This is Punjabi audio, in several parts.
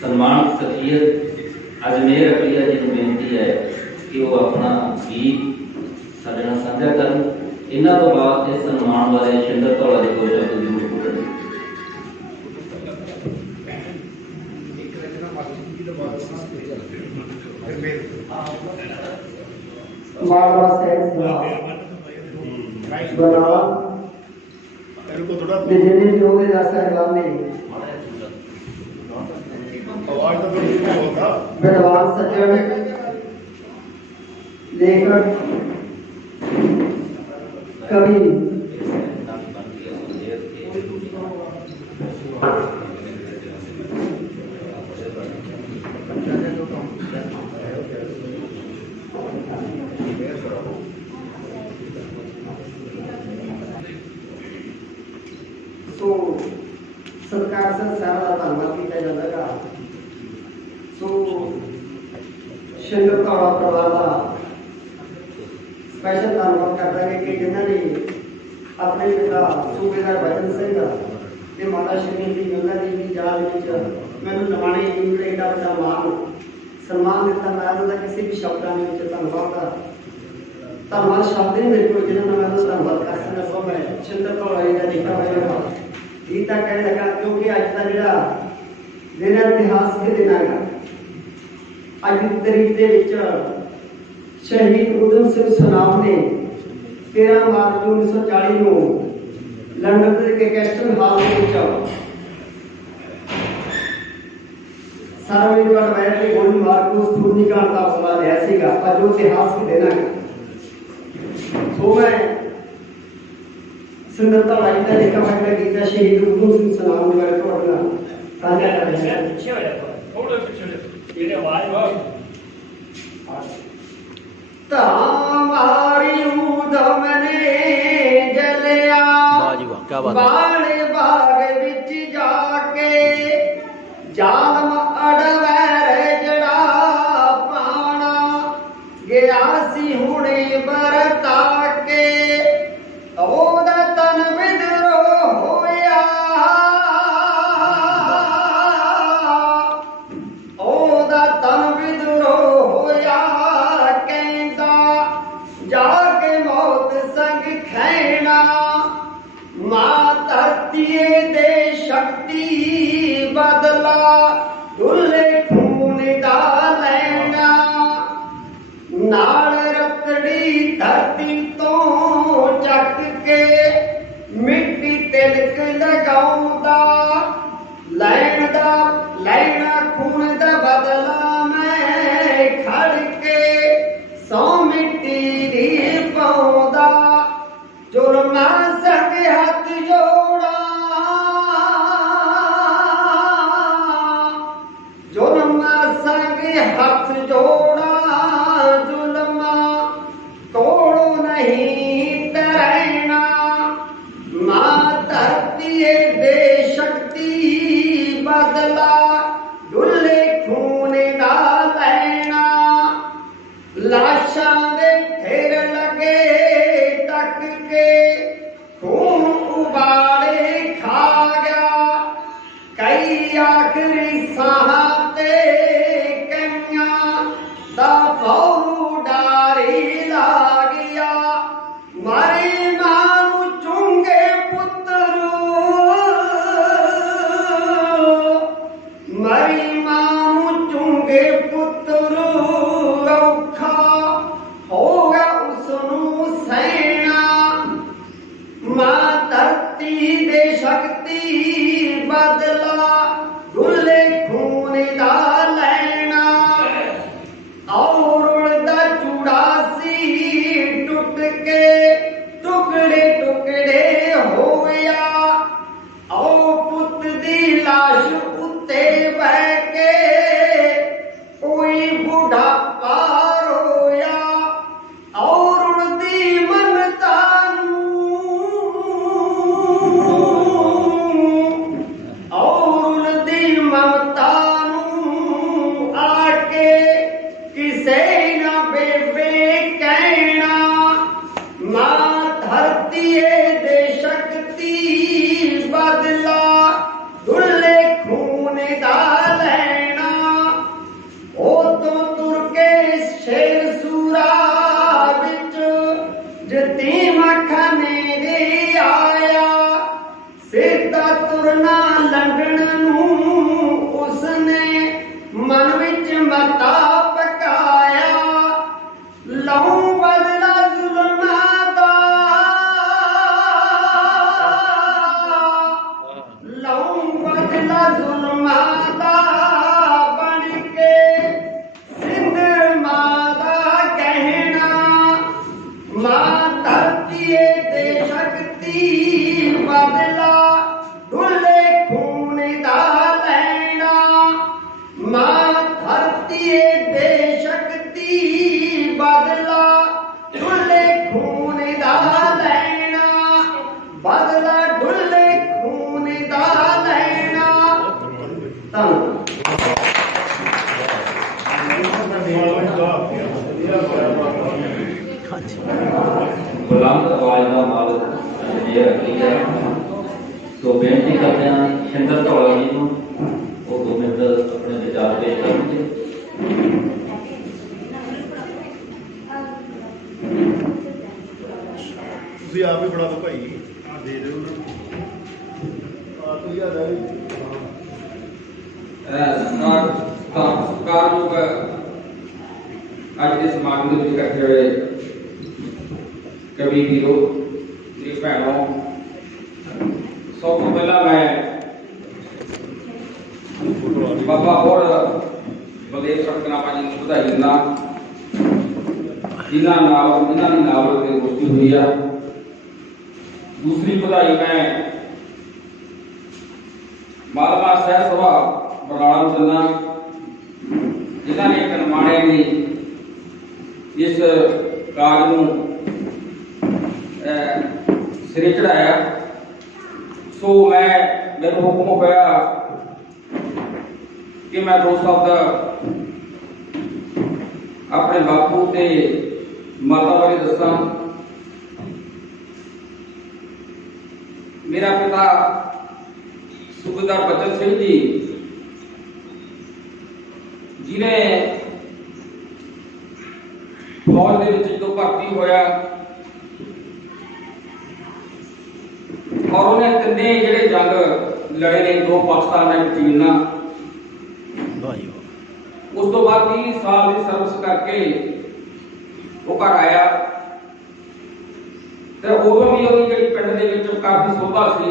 सन्मानित शख्सियत अजमेर प्रिया जी को बेनती है कि वो अपना गीत साडे नाल साझा करन। इन्हां तो बाद इस सन्मान वाले शिंदर धौला दे कोई शब्द जरूर बोलन। मालवा शहर बनावा ते जिन्ने भी ओहदे दा सैलानी विद्वान सज्जन लेखक कवि सो सरकार से सारा धन्यवाद किया जाएगा। सो शिंदर धौला परिवार का स्पेशल धन्यवाद करता है कि जिन्होंने अपने पिता सूबेदार भजन सिंह ते माता श्री जी उन्होंने भी याद में मैंने नवाने एडा बड़ा मान सम्मान दिता। मैं उनका किसी भी शब्दों में धन्यवाद शब्द ही मेरे को जिन्होंने मैं धन्यवाद कर सकता। सो मैं शिंदर धौला जी का लिखा हुआ गीता कह लगा क्योंकि अज का जो दिन इतिहास के दिन है। अज की तारीख के शहीद उधम सिंह सनाम ने 13 मार्च 1940 को लंडन के कैस्टल हाल सार्वजनिक वैर के गोली मार को स्थूलीकरण का हौसला लिया सीगा। पर जो इतिहास के दिन है। सो मैं शिंदर धौला जी का लिखा हुआ गीता शहीद उधम सिंह सनाम के बारे में साझा कर रहे हैं। तामारी उधम ने जलिया बाले बाग विच जाके जालम अड़वैर जड़ा पाना गया सी हुणे बरता के ओदा तन विद्रोह होया ओदा तन विद्रोह होया कहंदा जाके मौत संग खैना मां धरती दे शक्ति बदला डुले खून दा लैना नाल रतड़ी धरती तो चक के मिट्टी तिलक लगाउंदा लैना खून दा बदला मैं खड़ के सौ मिट्टी दी पाउंदा जुर्मा संग हाथ जोड़ा जुर्मा संग हाथ जोड़ा जुल्मा तोड़ो नहीं तैरना मां धरती दे शक्ति बदला डुले खून ना लैना लाशा दे ढेर लगे तक के खून उबाले खा गया कई आखिरी साह ते कन्या दा बहु डारी ला गया मारी मारू चुंगे पुत्रू मरी मारू चुंगे पुत्रू औखा होगा उसनू सैना मां धरती दे शक्ति बदला डुले खून दा लैना और उड़दा चुड़ासी टुट के टुकड़े टुकड़े होया औ पुत दी लाश उत्ते बह के कोई बुढ़ापा रोया और उड़दी ममता और उड़दी ममता आके किसे ना बेबे कहना मां धरती दे शक्ति बदला डुले खून दा लैना बुलंद आवाज का मालक अजमेर अकली है। तो बेनती करते हैं शिंदर धौला जी को, वो 2 मिनट अपने विचार पेश करेंगे। ਤੁਸੀਂ ਆਪ ਹੀ ਬਣਾ ਦਿਓ ਭਾਈ, ਆ ਦੇ ਦਿਓ ਉਹਨਾਂ ਨੂੰ। ਆ ਤੁਸੀਂ ਆ ਜਾਓ। ਸਤਿਕਾਰਯੋਗ ਅੱਜ ਦੇ ਸਮਾਗਮ ਦੇ ਵਿੱਚ ਇਕੱਠੇ ਹੋਏ ਕਵੀ ਵੀਰੋ, ਮੇਰੀ ਭੈਣੋ, ਸਭ ਤੋਂ ਪਹਿਲਾਂ ਮੈਂ ਬਾਬਾ ਹੋਰ ਬਲਦੇਵ ਸੜਕਨਾਮਾ ਜੀ ਨੂੰ ਵਧਾਈ ਦਿੰਦਾ, ਇਹਨਾਂ ਦੀ ਨਾਵਲ ਤੇ ਗੋਸ਼ਟੀ ਹੋਈ ਆ। दूसरी ਵਧਾਈ मैं मालवा सहज सभा बरनाला ਨੂੰ ਦਿੰਦਾ, ਜਿਨ੍ਹਾਂ ਨੇ ਕਨਮਾਣੇ ਦੀ ਇਸ ਕਾਜ ਨੂੰ ਸਿਰੇ ਚੜਾਇਆ। ਸੋ ਮੈਨੂੰ ਹੁਕਮ ਹੋਇਆ ਕਿ ਮੈਂ 2 ਸ਼ਬਦ ਆਪਣੇ ਬਾਪੂ ਤੇ ਮਾਤਾ ਬਾਰੇ ਦੱਸਾਂ। मेरा पिता सूबेदार बचन सिंह जी, जिन्हें फौज के जो भर्ती होया और उन्हें 3 जेडे जंग लड़े ने, 2 पाकिस्तान एक चीन, उस तो बाद 30 साल की सर्विस करके वो घर आया। ਤੇ ਉਦੋਂ ਵੀ ਉਹਦੀ ਜਿਹੜੀ ਪਿੰਡ ਦੇ ਵਿੱਚ ਕਾਫੀ ਸੋਭਾ ਸੀ।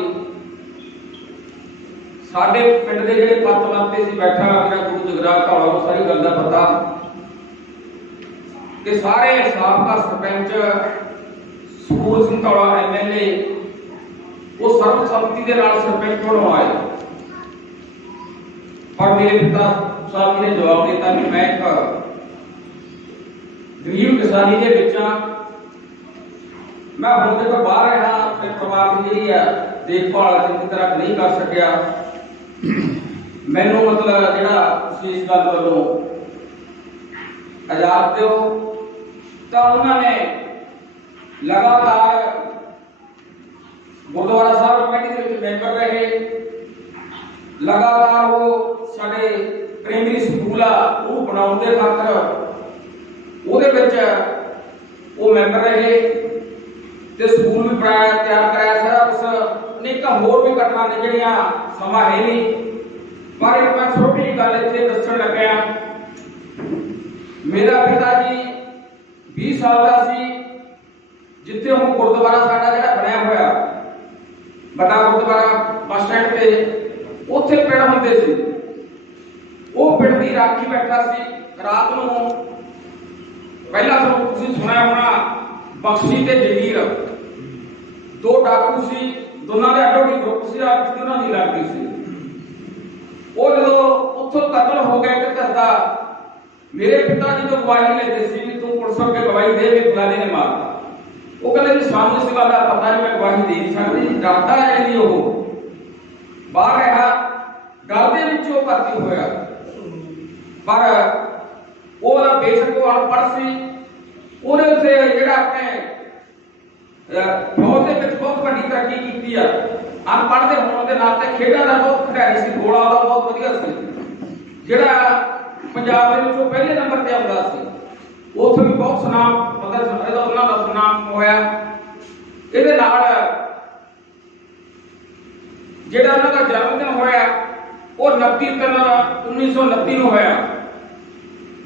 ਸਾਡੇ ਪਿੰਡ ਦੇ ਜਿਹੜੇ ਪੱਤਵੰਤ ਤੇ ਸੀ ਬੈਠਾ ਮੇਰਾ ਗੁਰੂ ਜਗਰਾਜ ਧੌਲਾ, ਉਹ ਸਾਰੀ ਗੱਲ ਦਾ ਪਤਾ ਕਿ ਸਾਰੇ ਸਾਬਕਾ ਸਰਪੰਚ ਸੂਰ ਸਿੰਘ ਧੌਲਾ MLA ਉਹ ਸਰਬਸੰਮਤੀ ਦੇ ਨਾਲ ਸਰਪੰਚ ਬਣਾਉ ਆਏ। ਪਰ ਮੇਰੇ ਪਿਤਾ ਸਾਹਿਬ ਨੇ ਜਵਾਬ ਦਿੱਤਾ ਕਿ ਮੈਂ ਇੱਕ ਗਰੀਬ ਕਿਸਾਨੀ ਦੇ ਵਿੱਚ मैं बंदे तो बाहर रहा, अपने परिवार की जी देखभाल चंगी तरह नहीं कर सकिया। मैनू मतलब जो इस गल वालों आजाद दो, तो उन्होंने लगातार गुरुद्वारा साहब कमेटी के मैंबर रहे। लगातार वो साडे प्राइमरी स्कूल वो बनाने खातर वो मैंबर रहे ते स्कूल भी बनाया, तैयार कराया सारा कुछ। अनेक होर भी घटना ने जिहड़ियां समा है नहीं, पर एक मैं छोटी गल इत्थे दस्सण लग्या। मेरा पिता जी 20 साल का सी, जिथे हुण गुरुद्वारा साडा जिहड़ा बनया होया बड़ा गुरुद्वारा बस स्टैंड ते उत्थे पिंड हुंदे सी। वो पिंड दी राखी बैठा सी। रात नूं पहला तुसीं सुणिया होना, बख्शी ते जगीर 2 डाकू सी, दोनों के अड्डो ग्रुप से आपस में उन्होंने लगती सी। वो जो उत्थों कतल हो गया कि घर का, मेरे पिता जी तो गवाही लेते सी भी तू पुलिस के गवाही दे भी फलाने ने मारता। वो कहते जी सामने इस गल का पता नहीं, मैं गवाही दे नहीं सकती। डरता है नहीं, वो बाहर रहा, डर दे विच वो भर्ती होया। पर वो बेशक वो अनपढ़ सी, ਉਹਨੇ ਉਸੇ ਜਿਹੜਾ ਆਪਣੇ ਫੌਜ ਦੇ ਵਿੱਚ ਬਹੁਤ ਵੱਡੀ ਤਰੱਕੀ ਕੀਤੀ ਆ। ਅਨਪੜ੍ਹ ਦੇ ਹੋਣ ਦੇ ਨਾਤੇ ਖੇਡਾਂ ਦਾ ਬਹੁਤ ਖਿਡਾਰੀ ਸੀ, ਗੋਲਾ ਦਾ ਬਹੁਤ ਵਧੀਆ ਸੀ, ਜਿਹੜਾ ਪੰਜਾਬ ਦੇ ਵਿੱਚੋਂ ਪਹਿਲੇ ਨੰਬਰ ਤੇ ਆਉਂਦਾ ਸੀ। ਉੱਥੇ ਵੀ ਬਹੁਤ ਸੁਨਾਮ ਮਤਲਬ ਇਹਦਾ ਉਹਨਾਂ ਦਾ ਸੁਨਾਮ ਹੋਇਆ। ਇਹਦੇ ਨਾਲ ਜਿਹੜਾ ਉਹਨਾਂ ਦਾ ਜਨਮ ਦਿਨ ਹੋਇਆ ਉਹ 29/3/1929 ਨੂੰ ਹੋਇਆ।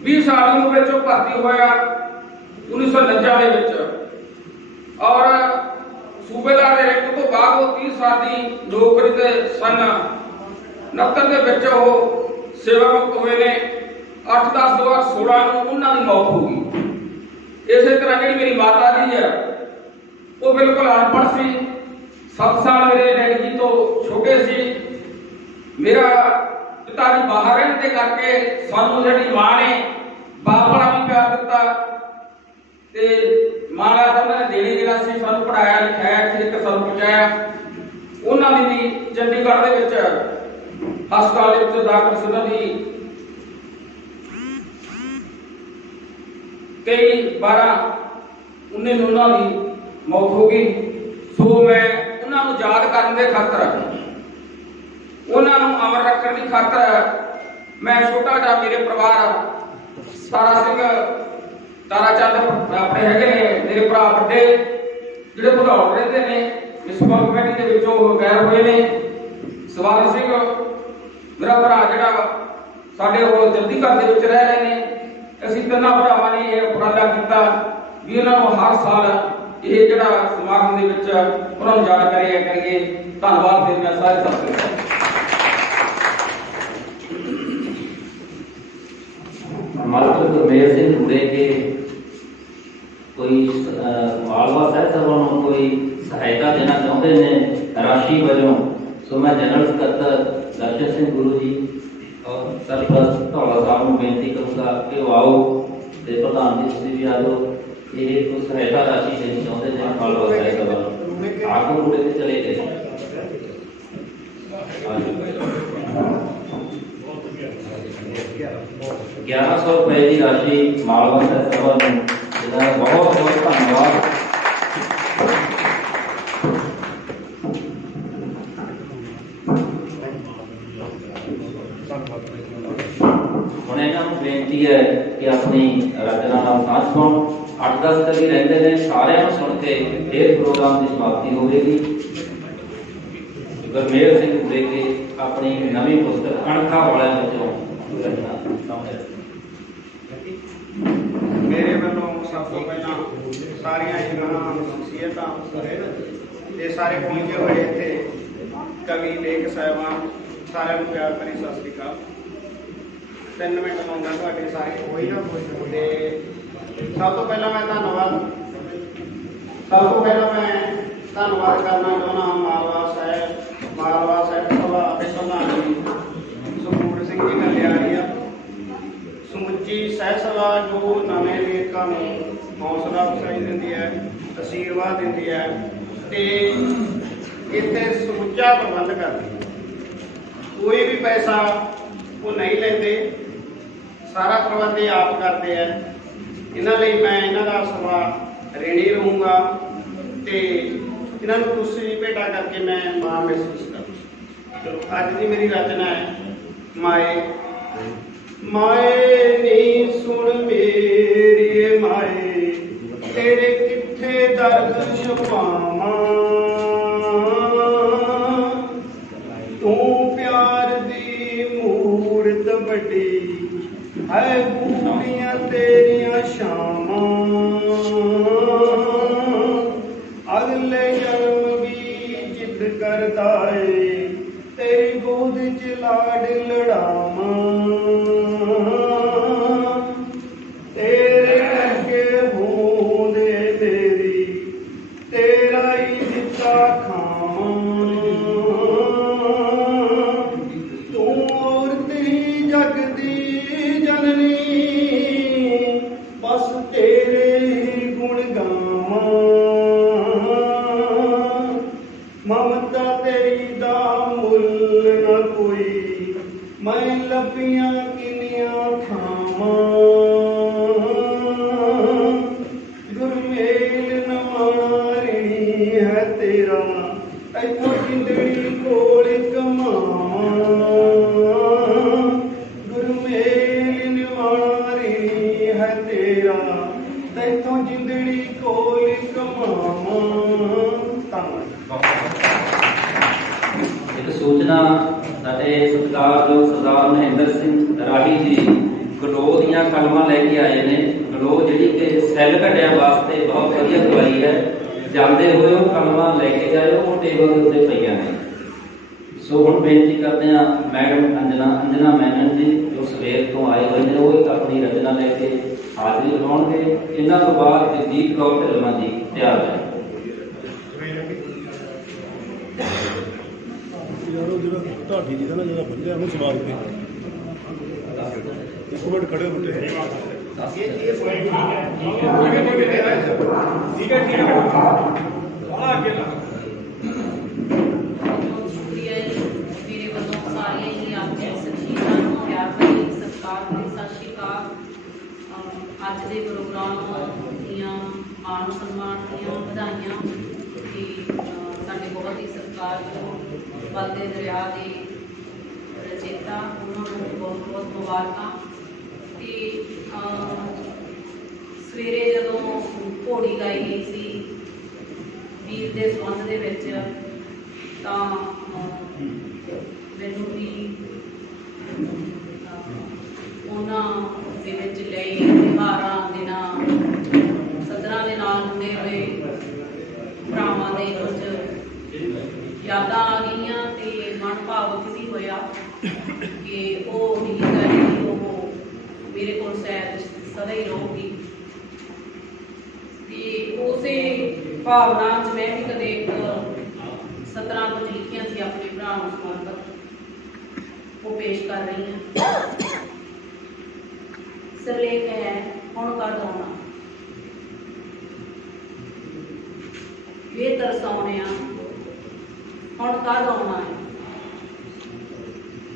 20 ਸਾਲ ਦੀ ਉਮਰ ਵਿੱਚ ਉਹ ਭਰਤੀ ਹੋਇਆ 1949 ਦੇ ਵਿੱਚ, ਔਰ सूबेदार के रैंक तो बाद वो 30 साल की नौकरी से सन 69 ਦੇ ਵਿੱਚ ਉਹ सेवा मुक्त हुए ने। 8/10/2016 ਨੂੰ ਉਹਨਾਂ ਦੀ मौत हो गई। इसे तरह जी मेरी माता जी है वो बिल्कुल अनपढ़ सी, 7 साल मेरे डैडी जी तो छोटे सी। मेरा पिता जी बाहर रहने के करके सानू जी मां ने बाप वाला भी प्यार दिता ते मां का उन्होंने देने जरा सी सानू पढ़ाया लिखाया, ठीक सानू पहुंचाया। उन्होंने भी चंडीगढ़ दे विच ਹਸਪਤਾਲ ਦੇ ਵਿੱਚ ਦਾਖਲ ਸੀ। ਉਹਨਾਂ ਦੀ ਕਈ 19 ਨੂੰ ਉਹਨਾਂ ਦੀ ਮੌਤ ਹੋ ਗਈ। ਸੋ ਮੈਂ ਉਹਨਾਂ ਨੂੰ ਯਾਦ ਕਰਨ ਦੇ ਖਾਤਰ, ਉਹਨਾਂ ਨੂੰ ਅਮਰ ਰੱਖਣ ਦੀ ਖਾਤਰ ਮੈਂ ਛੋਟਾ ਜਿਹਾ ਮੇਰੇ ਪਰਿਵਾਰ ਤਾਰਾ ਸਿੰਘ, ਤਾਰਾ ਚੰਦ ਆਪਣੇ ਹੈਗੇ ਨੇ ਮੇਰੇ ਭਰਾ ਵੱਡੇ ਜਿਹੜੇ ਭਦੌੜ ਰਹਿੰਦੇ ਨੇ, ਇਸ ਕਮੇਟੀ ਦੇ ਵਿੱਚੋਂ ਗੈਰ ਹੋਏ ਨੇ। ਸਵਾਲ ਸਿੰਘ ਮੇਰਾ ਭਰਾ ਜਿਹੜਾ ਸਾਡੇ ਕੋਲ ਚੰਡੀਗੜ੍ਹ ਦੇ ਵਿੱਚ ਰਹਿ ਰਹੇ ਨੇ। ਅਸੀਂ ਤਿੰਨਾਂ ਭਰਾਵਾਂ ਨੇ ਇਹ ਉਪਰਾਲਾ ਕੀਤਾ ਵੀ ਉਹਨਾਂ ਨੂੰ ਹਰ ਸਾਲ ਇਹ ਜਿਹੜਾ ਸਮਾਗਮ ਦੇ ਵਿੱਚ ਉਹਨਾਂ ਨੂੰ ਯਾਦ ਕਰੀਏ। ਧੰਨਵਾਦ। ਫਿਰ ਮੈਂ ਸਾਰੇ ਸਾਥੀਆਂ मास्टर गुरमेल सिंह हुड़े के कोई मालवा साहब साहब कोई सहायता देना चाहते हैं राशि वजों। सो मैं जनरल सकत्तर दर्शन सिंह गुरु जी और सरपरस्त धौला साहब को बेनती करूँगा कि वो आओ तो प्रधान जी तुसीं भी आ जाओ। ये कोई सहायता राशि देनी चाहते हैं मालवा साहब साहब आगू मुड़े के चले गए। 1100 रुपए की राशि मालवा साहब सभा जिसका बहुत बहुत धन्यवाद। हुण इन्हां नूं बेनती है कि अपनी रचना नाल साथ पाउण। 8-10 कवि रहिंदे ने, सारिआं नूं सुण के फिर प्रोग्राम की समाप्ति होगी। गुरमेल सिंह हुड़े के अपनी नवी पुस्तक अणखा वालिਆਂ ਵਿੱਚੋਂ रचना मेरे वालों सब तो पहला सारिया शख्सियत सारे पहुंचे हुए थे कवि लेख साहबान सारे प्यार भरी सत श्री अकाल। 3 मिनट मंगा थोड़े सारे कोई ना कोई। सब तो पहला मैं धन्यवाद करना चाहना मालवा साहब सभा प्रधान जी सुखबीर सिंह जी कल्याणी समुची सह सभा जो नवे लेखकों को हौसला अफजाई देती है, आशीर्वाद देती है ते इत्थे समुचा प्रबंध करती है। कोई भी पैसा वो नहीं लेते, सारा प्रबंध ये आप करते हैं। इन्हां लई मैं इन्हां दा सभा ऋणी रहूँगा ते इन्हां नूं तुसीं भेटा करके मैं मां महसूस करूँ। चलो अज की मेरी रचना है माए। माए नी सुन मेरी माए तेरे किथे दर्द छुपावां। तू प्यार दी मूरत बड़ी है बूढ़ियां तेरियां शामां। अगले जन्म भी जिद करदा है तेरी गोद च लाड लड़ावां। तेरे करके होंदे मेरी तेरा ही दिता खावां। तू औरत ही जग दी जननी बस तेरे ही गुण गावां। ममता तेरी दा मुल न कोई मैं लपियां किनियां खावां। गुरमेल नवाणा ऋणी है तेरा इत्थों जिंदड़ी कोल कमावां। गुरमेल नवाणा ऋणी है तेरा इत्थों जिंदड़ी कोल कमावां। एक सूचना साडे सत्कारयोग सरदार महेंद्र सिंह राही जी गलो दियां कलमां लेके आए ने। गलो जिहड़ी कि सैल घटिया वास्ते बहुत वधिया दवाई है। जाते हुए वो कलमां लेके जाओ, वो टेबल के उत्ते पईयां ने। सो हुण बेनती करते हैं मैडम अंजना मैनन जी जो सवेर तो आए हुए हैं, वो एक अपनी रचना लेके हाजिरी लगाउणगे। इन्हां तो बाद जगजीत कौर ढिल्लों जी तैयार है। यारो जो ढाडी जी का ना जो बंदे हैं सवाल पे एक मिनट खड़े होते हैं। ठीक है शुक्रिया जी मेरे वालों सारियां ही आप ਸਤਿਕਾਰ ਤੇ ਸਤਿ ਸ਼੍ਰੀ ਅਕਾਲ। ਅੱਜ ਦੇ ਪ੍ਰੋਗਰਾਮ ਦੀਆਂ ਮਾਣ ਸਨਮਾਨ ਦੀਆਂ ਵਧਾਈਆਂ ਤੇ ਸਾਡੇ ਬਹੁਤ ਹੀ ਸਤਿਕਾਰਯੋਗ ਬਲਦੇ ਦਰਿਆ ਦੇ ਰਚੇਤਾ ਉਹਨਾਂ ਨੂੰ ਬਹੁਤ ਬਹੁਤ ਮੁਬਾਰਕਾਂ। ਤੇ ਸਵੇਰੇ ਜਦੋਂ ਘੋੜੀ ਗਾਈ ਗਈ ਸੀ ਵੀਰ ਦੇ ਸੰਬੰਧ ਦੇ ਵਿੱਚ ਤਾਂ ਮੈਨੂੰ ਵੀ ਉਹਨਾਂ ਦੇ ਵਿੱਚ ਲਈ ਤਿਉਹਾਰਾਂ ਦੇ ਨਾਲ ਸੱਜਣਾਂ ਦੇ ਨਾਲ ਜੁੜੇ ਹੋਏ ਭਰਾਵਾਂ ਦੇ ਕੁਝ ਯਾਦਾਂ ਆ ਗਈਆਂ ਤੇ ਮਨ ਭਾਵੁਕ ਵੀ ਹੋਇਆ ਕਿ ਉਹ ਗੀਤ ਹੈ ਜਿਹੜੀ ਉਹ ਮੇਰੇ ਕੋਲ ਸਦਾ ਹੀ ਰਹੂਗੀ। ਤੇ ਉਸੇ ਭਾਵਨਾ 'ਚ ਮੈਂ ਵੀ ਕਦੇ ਸਤਰਾਂ ਕੁਝ ਲਿਖੀਆਂ ਸੀ ਆਪਣੇ ਭਰਾ ਨੂੰ ਸਮਰਪਿਤ, ਉਹ ਪੇਸ਼ ਕਰ ਰਹੀ ਹਾਂ। ਸਿਰਲੇਖ ਹੈ ਹੁਣ ਕਦ ਆਉਣਾ, ਵੇ ਤਰਸਾਉਣਿਆ ਹੁਣ ਕਦ ਆਉਣਾ ਹੈ,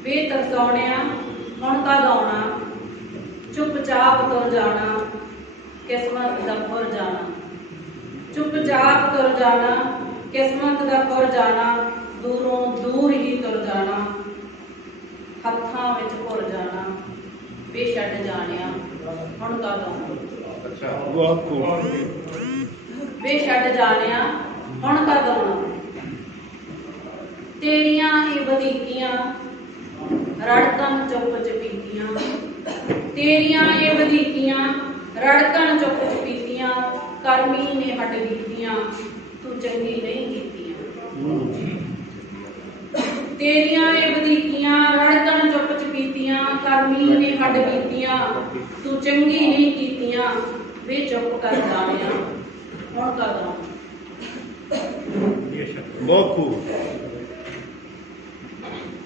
ਵੇ ਤਰਸਾਉਣਿਆ ਹੁਣ ਕਦ ਆਉਣਾ, ਚੁੱਪਚਾਪ ਤੁਰ ਜਾਣਾ ਕਿਸਮਤ ਦਾ ਖੁਰ ਜਾਣਾ, ਚੁੱਪਚਾਪ ਤੁਰ ਜਾਣਾ ਕਿਸਮਤ ਦਾ ਖੁਰ ਜਾਣਾ, ਦੂਰੋਂ ਦੂਰ ਹੀ ਤੁਰ ਜਾਣਾ ਹੱਥਾਂ ਵਿੱਚ ਭੁਰ ਜਾਣਾ, ਵੇ ਛੱਡ ਜਾਣਿਆ ਹੁਣ ਕਦ ਆਉਣਾ, ਬਹੁਤ ਖੂਬ। ਵੇ ਛੱਡ ਜਾਣਿਆ ਹੁਣ ਕਦ ਆਉਣਾ, ਤੇਰੀਆਂ ਇਹ ਵਧੀਕੀਆਂ ਰੜਕਣ ਚੁੱਪ ਚਪੀਤੀਆਂ, ਤੇਰੀਆਂ ਇਹ ਵਧੀਕੀਆਂ ਰੜਕਣ ਚੁੱਪ ਚਪੀਤੀਆਂ, ਕਰਮੀ ਨੇ ਹੱਡ ਬੀਤੀਆਂ ਤੂੰ ਚੰਗੀ ਨਹੀਂ ਕੀਤੀਆਂ, ਤੇਰੀਆਂ ਇਹ ਵਧੀਕੀਆਂ ਰੜਕਣ ਚੁੱਪ ਚਪੀਤੀਆਂ, ਕਰਮੀ ਨੇ ਹੱਡ ਬੀਤੀਆਂ ਤੂੰ ਚੰਗੀ ਨਹੀਂ ਕੀਤੀਆਂ, ਵੇ ਚੁੱਪ ਕਰ ਜਾਣਿਆ ਹੁਣ ਕਦ ਆਉਣਾ। ਬਹੁਤ ਖੂਬ।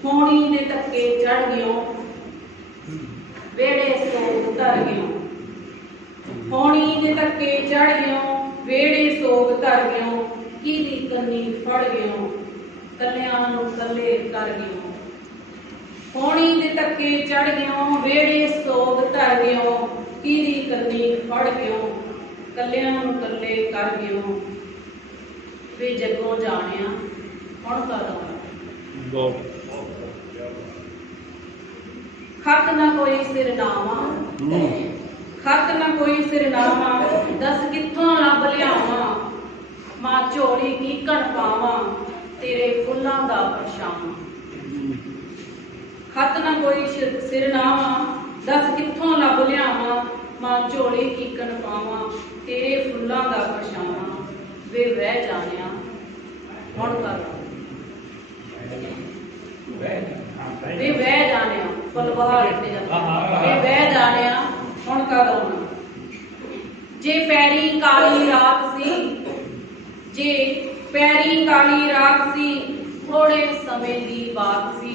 ਹੋਣੀ ਦੇ ਧੱਕੇ ਚੜ ਗਿਓ ਵੇੜੇ ਸੋਗ ਧਰ ਗਿਓ, ਹੋਣੀ ਦੇ ਧੱਕੇ ਚੜ ਗਿਓ ਵੇੜੇ ਸੋਗ ਧਰ ਗਿਓ, ਕਿਹਦੀ ਕੰਨੀ ਫੜ ਗਿਓ ਕੱਲਿਆਂ ਨੂੰ ਕੱਲੇ ਕਰ ਗਿਓ, ਹੋਣੀ ਦੇ ਧੱਕੇ ਚੜ ਗਿਓ ਵੇੜੇ ਸੋਗ ਧਰ ਗਿਓ, ਕਿਹਦੀ ਕੰਨੀ ਫੜ ਗਿਓ ਕੱਲਿਆਂ ਨੂੰ ਕੱਲੇ ਕਰ ਗਿਓ, ਵੇ ਜੱਗੋਂ ਜਾਣਿਆ ਹੁਣ ਕਦ ਆਉਣਾ। ਬਹੁਤ ਖਤ ਨਾ ਕੋਈ ਸਿਰਨਾਵਾ, ਖਤ ਨਾ ਕੋਈ ਸਿਰਨਾਵਾ, ਦੱਸ ਕਿੱਥੋਂ ਲੱਭ ਲਿਆਵਾਂ, ਮਾਂ ਝੋਲੀ ਕੀਕਣ ਪਾਵਾਂ ਤੇਰੇ ਫੁੱਲਾਂ ਦਾ ਪਰਛਾਵਾਂ, ਖਤ ਨਾ ਕੋਈ ਸਿਰਨਾਵਾ, ਦੱਸ ਕਿੱਥੋਂ ਲੱਭ ਲਿਆਵਾਂ, ਮਾਂ ਝੋਲੀ ਕੀਕਣ ਪਾਵਾਂ ਤੇਰੇ ਫੁੱਲਾਂ ਦਾ ਪਰਛਾਵਾਂ, ਵੇ ਵਹਿ ਜਾਣਿਆ ਹੁਣ ਕਦ ਆਉਣਾ, ਵੇ ਵਹਿ ਜਾਣਿਆ ਫੁੱਲ ਬਹਾਰ ਇੱਥੇ ਜਾਂਦਾ, ਵੇ ਵਹਿ ਜਾਣਿਆ ਹੁਣ ਕਦ ਆਉਣਾ, ਜੇ ਪੈਰੀ ਕਾਲੀ ਰਾਤ ਸੀ, ਜੇ ਪੈਰੀ ਕਾਲੀ ਰਾਤ ਸੀ, ਥੋੜੇ ਸਮੇਂ ਦੀ ਬਾਤ ਸੀ,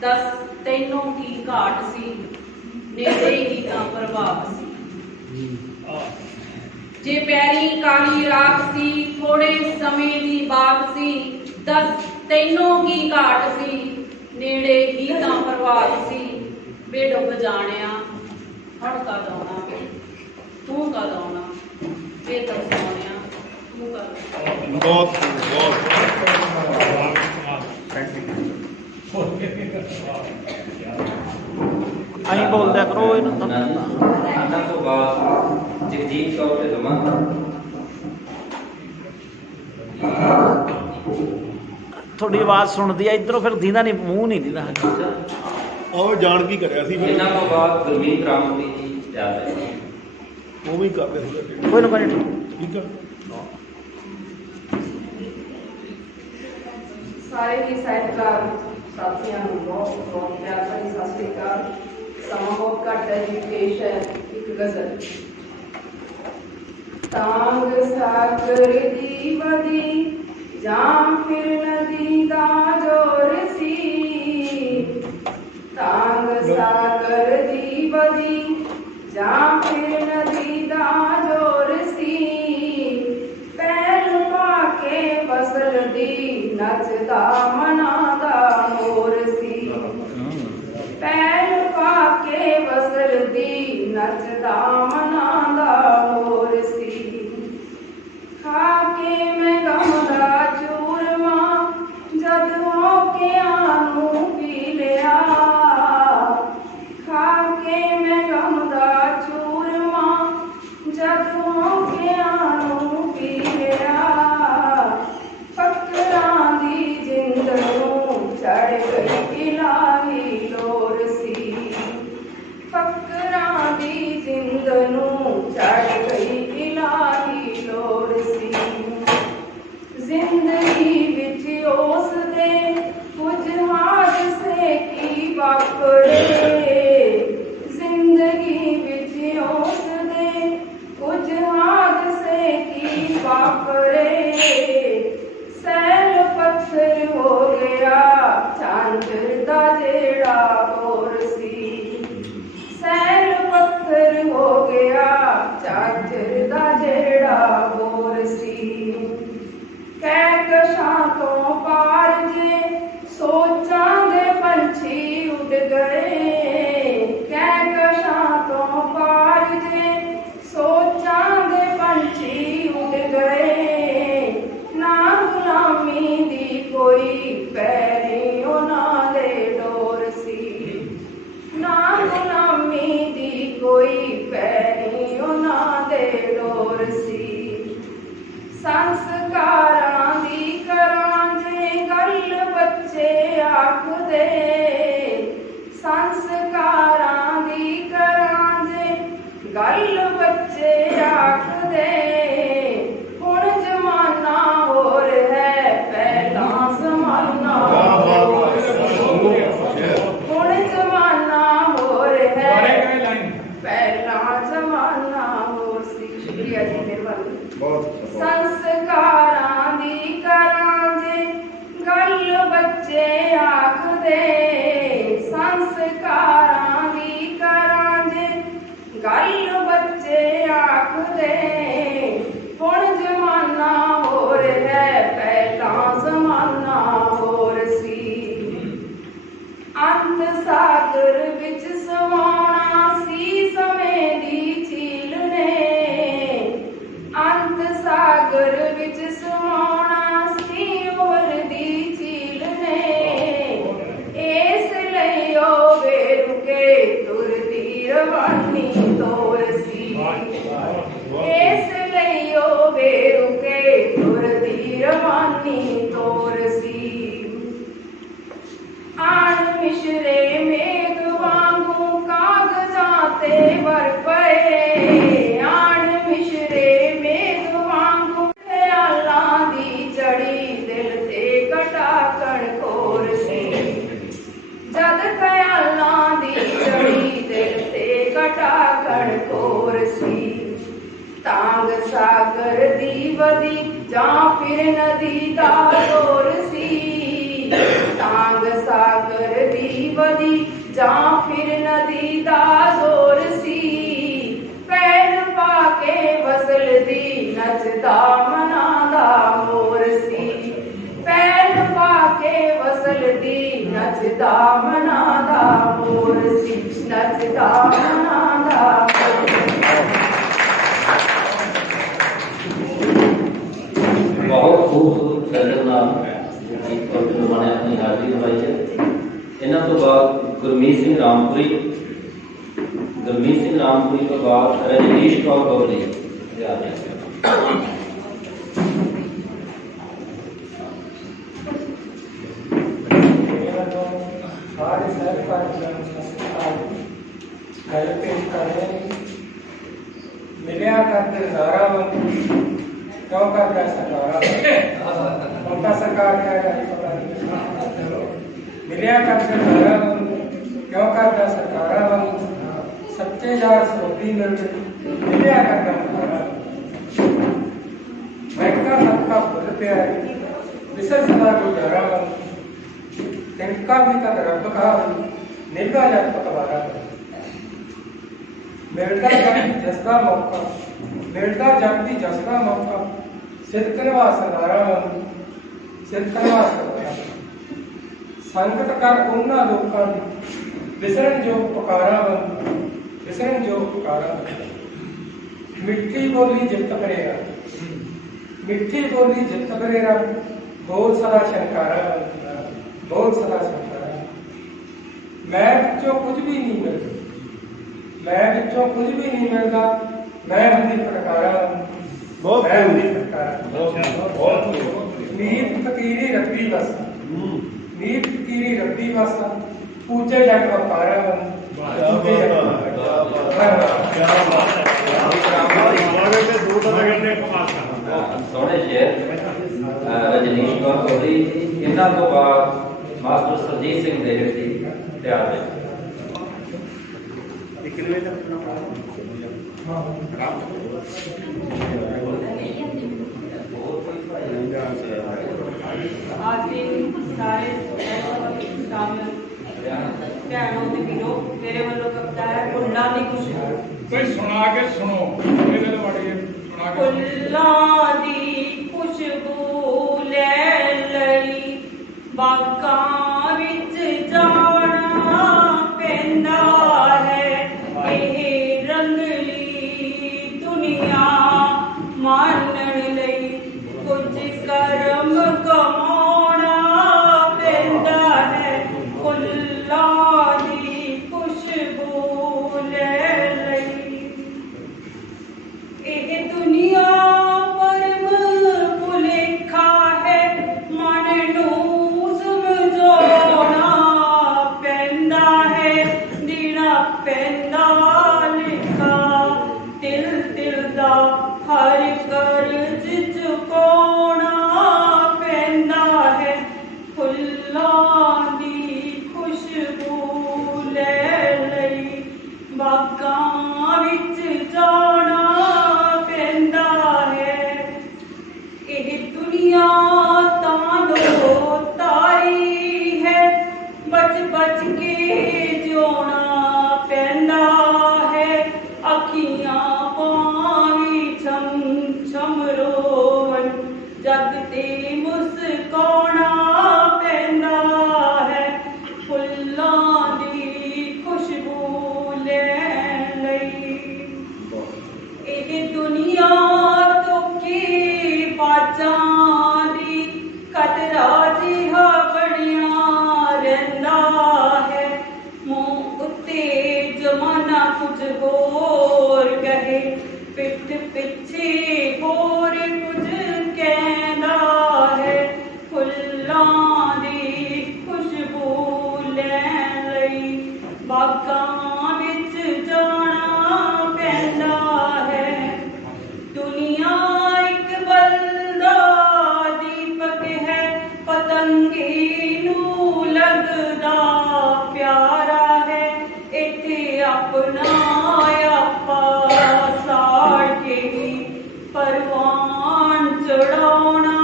ਦੱਸ ਤੈਨੂੰ ਕੀ ਘਾਟ ਸੀ, ਨੇੜੇ ਹੀ ਤਾਂ ਪ੍ਰਭਾਤ ਸੀ, ਜੇ ਪੈਰੀ ਕਾਲੀ ਰਾਤ ਸੀ, ਥੋੜੇ ਸਮੇਂ ਦੀ ਬਾਤ ਸੀ, ਦੱਸ ਤੈਨੂੰ ਕੀ ਘਾਟ ਸੀ, ਨੇੜੇ ਹੀ ਤਾਂ ਪ੍ਰਭਾਤ ਸੀ, ਵੇ ਡੁੱਬ ਜਾਣਿਆ ਹੁਣ ਕਦ ਆਉਣਾ, ਤੂੰ ਕਦ ਆਉਣਾ, ਵੇ ਤਰਸਾਉਣਿਆ ਤੂੰ ਕਦ। ਬਹੁਤ ਬਹੁਤ ਅਸੀਂ ਬੋਲਦਿਆ ਕਰੋ ਇਹਨੂੰ ਇਹਨਾਂ ਤੋਂ ਬਾਅਦ ਜਗਜੀਤ ਕੌਰ ਤੇ ਦਮਨ ਤੁਹਾਡੀ ਆਵਾਜ਼ ਸੁਣਦੀ ਆ ਇਧਰੋਂ, ਫਿਰ ਦੀਦਾ ਨਹੀਂ, ਮੂੰਹ ਨਹੀਂ ਦੀਦਾ। ਉਹ ਜਾਣ ਕੀ ਕਰਿਆ ਸੀ ਫਿਰ ਇਹਨਾਂ ਤੋਂ ਬਾਅਦ ਗੁਰਮੀਤ ਰਾਮਪੁਰੀ ਜੀ ਤਿਆਰ ਹੈ। ਉਹ ਵੀ ਕਰਦੇ ਸੀ। ਕੋਈ ਨਾ ਕੋਈ ਠੀਕ ਆ। ਸਾਰੇ ਹੀ ਸਾਹਿਤਕਾਰ ਸਾਥੀਆਂ ਨੂੰ ਬਹੁਤ ਬਹੁਤ ਪਿਆਰ ਭਰੀ ਸਤਿ ਸ੍ਰੀ ਅਕਾਲ। ਸਮਾਂ ਬਹੁਤ ਘੱਟ ਹੈ ਜੀ, ਪੇਸ਼ ਹੈ ਇੱਕ ਗਜ਼ਲ। ਤਾਂਗ ਸਾਗਰ ਦੀ ਵਧੀ ਜਾਂ ਫਿਰ ਨਦੀ ਦਾ ਜੋਰ ਸੀ, ਤਾਂਗ ਸਾਗਰ ਦੀ ਵਧੀ ਜਾਂ ਫਿਰ ਨਦੀ ਦਾ ਜੋਰ ਸੀ, ਪੈਰ ਪਾ ਕੇ ਫਸਲ ਦੀ ਨੱਚਦਾ ਮਨਾਂ ਦਾ ਮੋਰ ਸੀ, ਪੈਰ ਪਾ ਕੇ ਨੱਚਦਾ ਮਨਾਉਂਦਾ ਹੋਰ ਸੀ। ਖਾ ਕੇ ਮੈਂ ਗਮ ਦਾ ਚੂਰਮਾ ਜਦ ਮੌਕਿਆਂ ਨੂੰ ਪੀ ਲਿਆ। ਖਾ ਕੇ ਮੈਂ ਗਮ ਦਾ ਚੂਰਮਾ ਜਦ ਮੌਕਿਆਂ ਨੂੰ ਪੀ ਲਿਆ। ਫਕਰਾਂ ਦੀ ਜਿੰਦ ਨੂੰ ਚੜ ਗਈ ਇਲਾਹੀ ਲੋਰ ਸੀ। ਫਕਰਾਂ ਦੀ ਜਿੰਦ ਨੂੰ ਚੜ ਗਈ ਇਲਾਹੀ ਲੋਰ ਸੀ। ਜ਼ਿੰਦਗੀ ਵਿੱਚ ਉਸ ਦੇ ਕੁਝ ਹਾਦਸੇ ਕੀ ਵਾਪਰੇ। ਜ਼ਿੰਦਗੀ ਵਿੱਚ ਉਸ ਦੇ ਕੁਝ ਹਾਦਸੇ ਕੀ ਵਾਪਰੇ। ਸੈਲ ਪੱਥਰ ਹੋ ਗਿਆ ਝਾਂਜਰ ਦਾ ਜਿਹੜਾ ਬੋਰ ਸੀ। ਸੈਲ ਪੱਥਰ ਹੋ ਗਿਆ ਝਾਂਜਰ ਦਾ ਜਿਹੜਾ ਬੋਰ ਸੀ। ਕਹਿਕਸ਼ਾਂ ਤੋਂ ਪਾਰ ਜੇ ਸੋਚਾਂ ਦੇ ਪੰਛੀ ਉੱਡ ਗਏ। ਕਹਿਕਸ਼ਾਂ ਤੋਂ ਪਾਰ ਜੇ ਸੋਚਾਂ ਦੇ ਪੰਛੀ ਉੱਡ ਗਏ। ਨਾ ਗੁਲਾਮੀ ਦੀ ਕੋਈ ਪੈਰੀ ਉਹਨਾਂ ਦੇ ਡੋਰ ਸੀ। ਨਾ ਗੁਲਾਮੀ ਦੀ ਕੋਈ ਪੈਰੀ ਉਹਨਾਂ ਦੇ ਡੋਰ ਸੀ। ਸੰਸਕਾਰਾਂ ਦੀ ਕਰਾਂ ਜੇ ਗੱਲ ਬੱਚੇ ਆਖਦੇ। ਸੰਸਕਾਰਾਂ ਦੀ ਕਰਾਂ ਜੇ ਗੱਲ ਬੱਚੇ ਆਖਦੇ। ਹੁਣ ਜ਼ਮਾਨਾ ਹੋਰ ਹੈ ਪਹਿਲਾਂ ਜ਼ਮਾਨਾ ਹੋਰ ਸੀ। ਹੁਣ ਜ਼ਮਾਨਾ ਹੋਰ ਹੈ ਪਹਿਲਾਂ ਜ਼ਮਾਨਾ ਹੋਰ ਸੀ। ਸ਼ੁਕਰੀਆ ਜੀ, ਮਿਹਰਬਾਨੀ। ਸੰਸਕਾਰਾਂ ਦੀ ਕਰਾਂ ਜੇ ਗੱਲ ਬੱਚੇ ਆਖਦੇ। ਸੰਸਕਾਰਾਂ ਦੀ ਕਰਾਂ ਜੇ ਗੱਲ ਬੱਚੇ ਆਖਦੇ। ਹੁਣ ਜ਼ਮਾਨਾ ਹੋਰ ਹੈ ਪਹਿਲਾਂ ਜ਼ਮਾਨਾ ਹੋਰ ਸੀ। ਅੰਤ ਸਾਗਰ ਵਿੱਚ ਸਮਾਉਣਾ ਸੀ ਸਮੇਂ ਦੀ ਝੀਲ ਨੇ। ਅੰਤ ਸਾਗਰ ਵਿੱਚ ਸਮਾਉਣਾ ਸੀ ਉਮਰ ਦੀ ਝੀਲ ਨੇ। ਇਸ ਲਈ ਉਹ ਬੇਰੁਕੇ ਤੁਰਦੀ ਰਵਾਨੀ ਤੋਰ ਸੀ। ਇਸ ਲਈ ਉਹ ਬੇਰੁਕੇ ਤੁਰਦੀ ਰਵਾਨੀ ਤੋਰ ਸੀ। ਆਣ ਮਿਸ਼ਰੇ ਮੇਘ ਵਾਂਗੂ ਕਾਗਜ਼ਾਂ ਤੇ ਵਰ ਪਏ। ਆਣ ਮਿਸ਼ਰੇ ਮੇਘ ਵਾਂਗੂ ਖਿਆਲਾਂ ਦੀ ਚੜੀ ਦਿਲ ਤੇ ਕਟਾਕਣ ਖੋਰ ਸੀ। ਜਦ ਖਿਆਲਾਂ ਦੀ ਚੜੀ ਦਿਲ ਤੇ ਕਟਾਕਣ ਖੋਰ ਸੀ। ਤਾਂਗ ਸਾਗਰ ਦੀ ਵਧੀ ਜਾਂ ਫਿਰ ਨਦੀ ਦਾ ਜ਼ੋਰ ਸੀ। ਤਾਂਗ ਸਾਗਰ ਦੀ ਵਧੀ ਜਾਂ ਫਿਰ ਨਦੀ ਦਾ ਜ਼ੋਰ ਸੀ। ਪੈਰ ਪਾ ਕੇ ਵਸਲ ਦੀ ਨੱਚਦਾ ਮਨਾਉਂਦਾ ਮੋਰ ਸੀ। ਪੈਰ ਪਾ ਕੇ ਵਸਲ ਦੀ ਨੱਚਦਾ ਮਨਾਉਂਦਾ ਮੋਰ ਸੀ। ਨੱਚਦਾ ਮਨਾਉਂਦਾ ਬਹੁਤ ਖੂਬਸੂਰਤ ਸ਼ਬਦ ਨਾਲ ਇੱਕ ਕਵਿਤਾ ਬਣੇ ਆਪਣੀ ਹਾਜ਼ਰੀ ਲਵਾਈ ਹੈ। ਇਹਨਾਂ ਤੋਂ ਬਾਅਦ ਗੁਰਮੀਤ ਸਿੰਘ ਰਾਮਪੁਰੀ। ਗੁਰਮੀਤ ਸਿੰਘ ਰਾਮਪੁਰੀ ਤੋਂ ਬਾਅਦ ਰਜਨੀਸ਼ ਕੌਰ ਗੋਲੀ ਆ ਰਹੇ ਸਾਰੇ ਸਹਿਕਾਰ ਜਨ ਸੰਸਕਾਰ ਗੱਲ ਪੇਸ਼ ਕਰ ਰਹੇ ਨੇ। ਮਿਲਿਆ ਕਰਦੇ ਸਾਰਾ ਕਿਉਂ ਕਰਦਾ ਸਰਕਾਰਾ ਮੋਟਾ ਸਰਕਾਰ ਕਿਆ ਕਰੀ ਪਤਾ ਨਹੀਂ। ਮਿਲਿਆ ਕਰਦੇ ਸਾਰਾ ਕਿਉਂ ਕਰਦਾ ਸਰਕਾਰਾ ਸੱਚੇ ਯਾਰ ਸਰੋਪੀ ਮਿਲਦੇ ਮਿਲਿਆ ਕਰਦਾ ਸਾਰਾ। ਬੈਂਕਾਂ ਹੱਥਾਂ ਭੁੱਲ ਪਿਆ ਵਿਸਰ ਸਦਾ ਗੁਜ਼ਾਰਾ। तिनका भी तक रब का निभा जब पकवारा। मिलता जब जसका मौका मिलता जब भी जसका मौका। सिद्धकनवा सदारा सिद्धकनवा सदारा। संगत कर उन्ना लोकां दी विसरन जो पुकारा। विसरण जो पुकारा, मिट्टी बोली जित करेगा, मिट्टी बोली जित करेगा, बोल सदा शंकारा, बोल सदा शंकारा। मैं विचों कुछ भी नहीं मिलता, मैं विचों कुछ भी नहीं मिलता, मैं हंदी फटकारा, मैं हंदी फटकारा। नीत फकीरी रब्बी बस, नीत फकीरी रब्बी बस, पूछे जग वपारा, पूछे जग सोहने शेर रजनीश कौर कोहली, इन्हां तो बाद मास्टर सरजीत सिंह देव जी तैयार है। आज के सारे भैनों ते वीरों, मेरे वालों कविता है फुल्लां दी खुशबू। कोई सुना के सुनो, मेरे तो बड़ी सुना के फुल्लां दी खुशबू ले लई, बागां विच जाना पैंदा है, एह रंगली दुनिया मानण लई, कुछ करम कमाउणा पैंदा है, फुल्लां दी खुशबू ले लई। एह दुनिया परम भुलेखा है, मन नूं समझाउणा पैंदा है, देना पैंदा लिखा, तिल तिल दा हर कर्ज चुकाउणा पैंदा है, फुल्लां दी खुशबू ले लई, बागां विच जाना पैंदा है। एह दुनिया तां दो तारी है, बच बच के जिउणा पैंदा है, अखियां पावी छम छम रोवन, जग ते मुस्काउणा पैंदा है, फुल्लां दी खुशबू ले लई। एह दुनिया तोखे बाजां दी कतरा जिहा बणिया रहिंदा है, मूंह उत्ते जमाना कुछ होर कहे, पिठ पिछे होर कुछ कहंदा है, फुल्लां दी खुशबू ले लई, बागां विच जाना पैंदा है। दुनिया एक बलदा दीपक है, पतंगे नूं लगदा प्यारा है, इत्थे अपना आपा साड़ के ही परवान चढ़ाउणा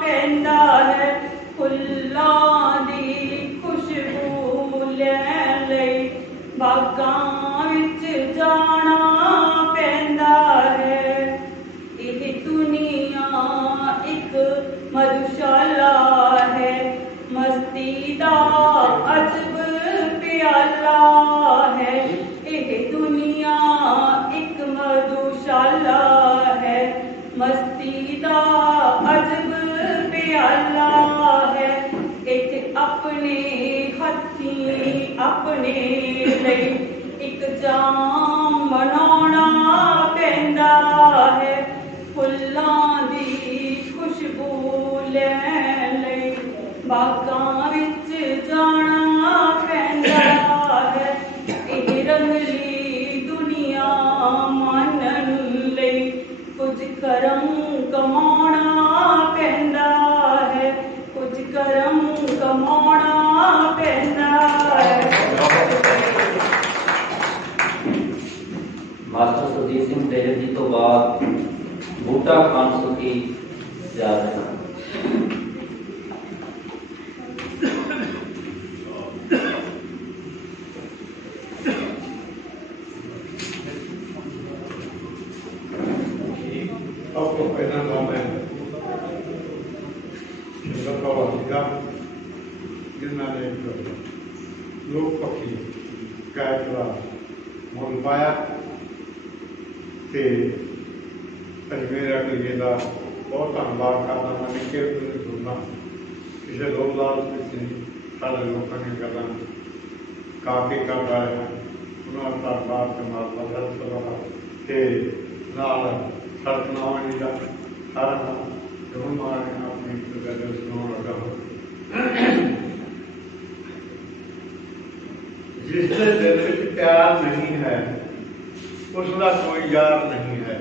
पैंदा है, फुल्लां दी खुशबू ले लई, बागां विच जाना पैंदा है। एह दुनिया एक मधुशाला है, मस्ती दा अजब प्याला है, एह दुनिया एक मधुशाला है, मस्ती दा अजब प्याला है, इत्थे अपने हत्थीं अपने लई एक जाम बनाउणा पैंदा है, फुल्लां दी खुशबू ले लई, बागां विच जाना पैंदा है, एह रंगली दुनिया मानण लई, कुछ करम कमाउणा पैंदा है, कुछ करम कमाउणा पैंदा है। मास्टर सुरजीत सिंह देव जी तो बाद बूटा खान सुखी तैयार है। आपको पहला नाम है कौला सीधा, जिन्होंने लोक पक्षी कायकला ਮੁੱਲ ਪਾਇਆ ਤੇ ਅਜਮੇਰ ਅਕਲੀਏ ਦਾ ਬਹੁਤ ਧੰਨਵਾਦ ਕਰਦਾ ਮੈਂ ਨਿੱਕੇ ਨੂੰ ਸੁਣਨਾ ਕਿਸੇ ਲੋਕ ਲਾਲ ਵਿੱਚ ਸਾਰੇ ਲੋਕਾਂ ਨੇ ਗੱਲਾਂ ਕਾਫੀ ਕਰ ਰਹੇ ਹਨ ਉਹਨਾਂ ਦਾ ਧੰਨਵਾਦ ਤੇ ਮਾਤਾ ਦਾ ਸਭਾ ਤੇ ਨਾਲ ਸਤਨਾਮ ਦਾ ਸਾਰਾ ਜੁਨ ਮਾਰਨ ਆਪਣੀ ਗੱਲ ਸੁਣਾਉਣ ਲੱਗਾ जिस दिल में प्यार नहीं है उसका कोई यार नहीं है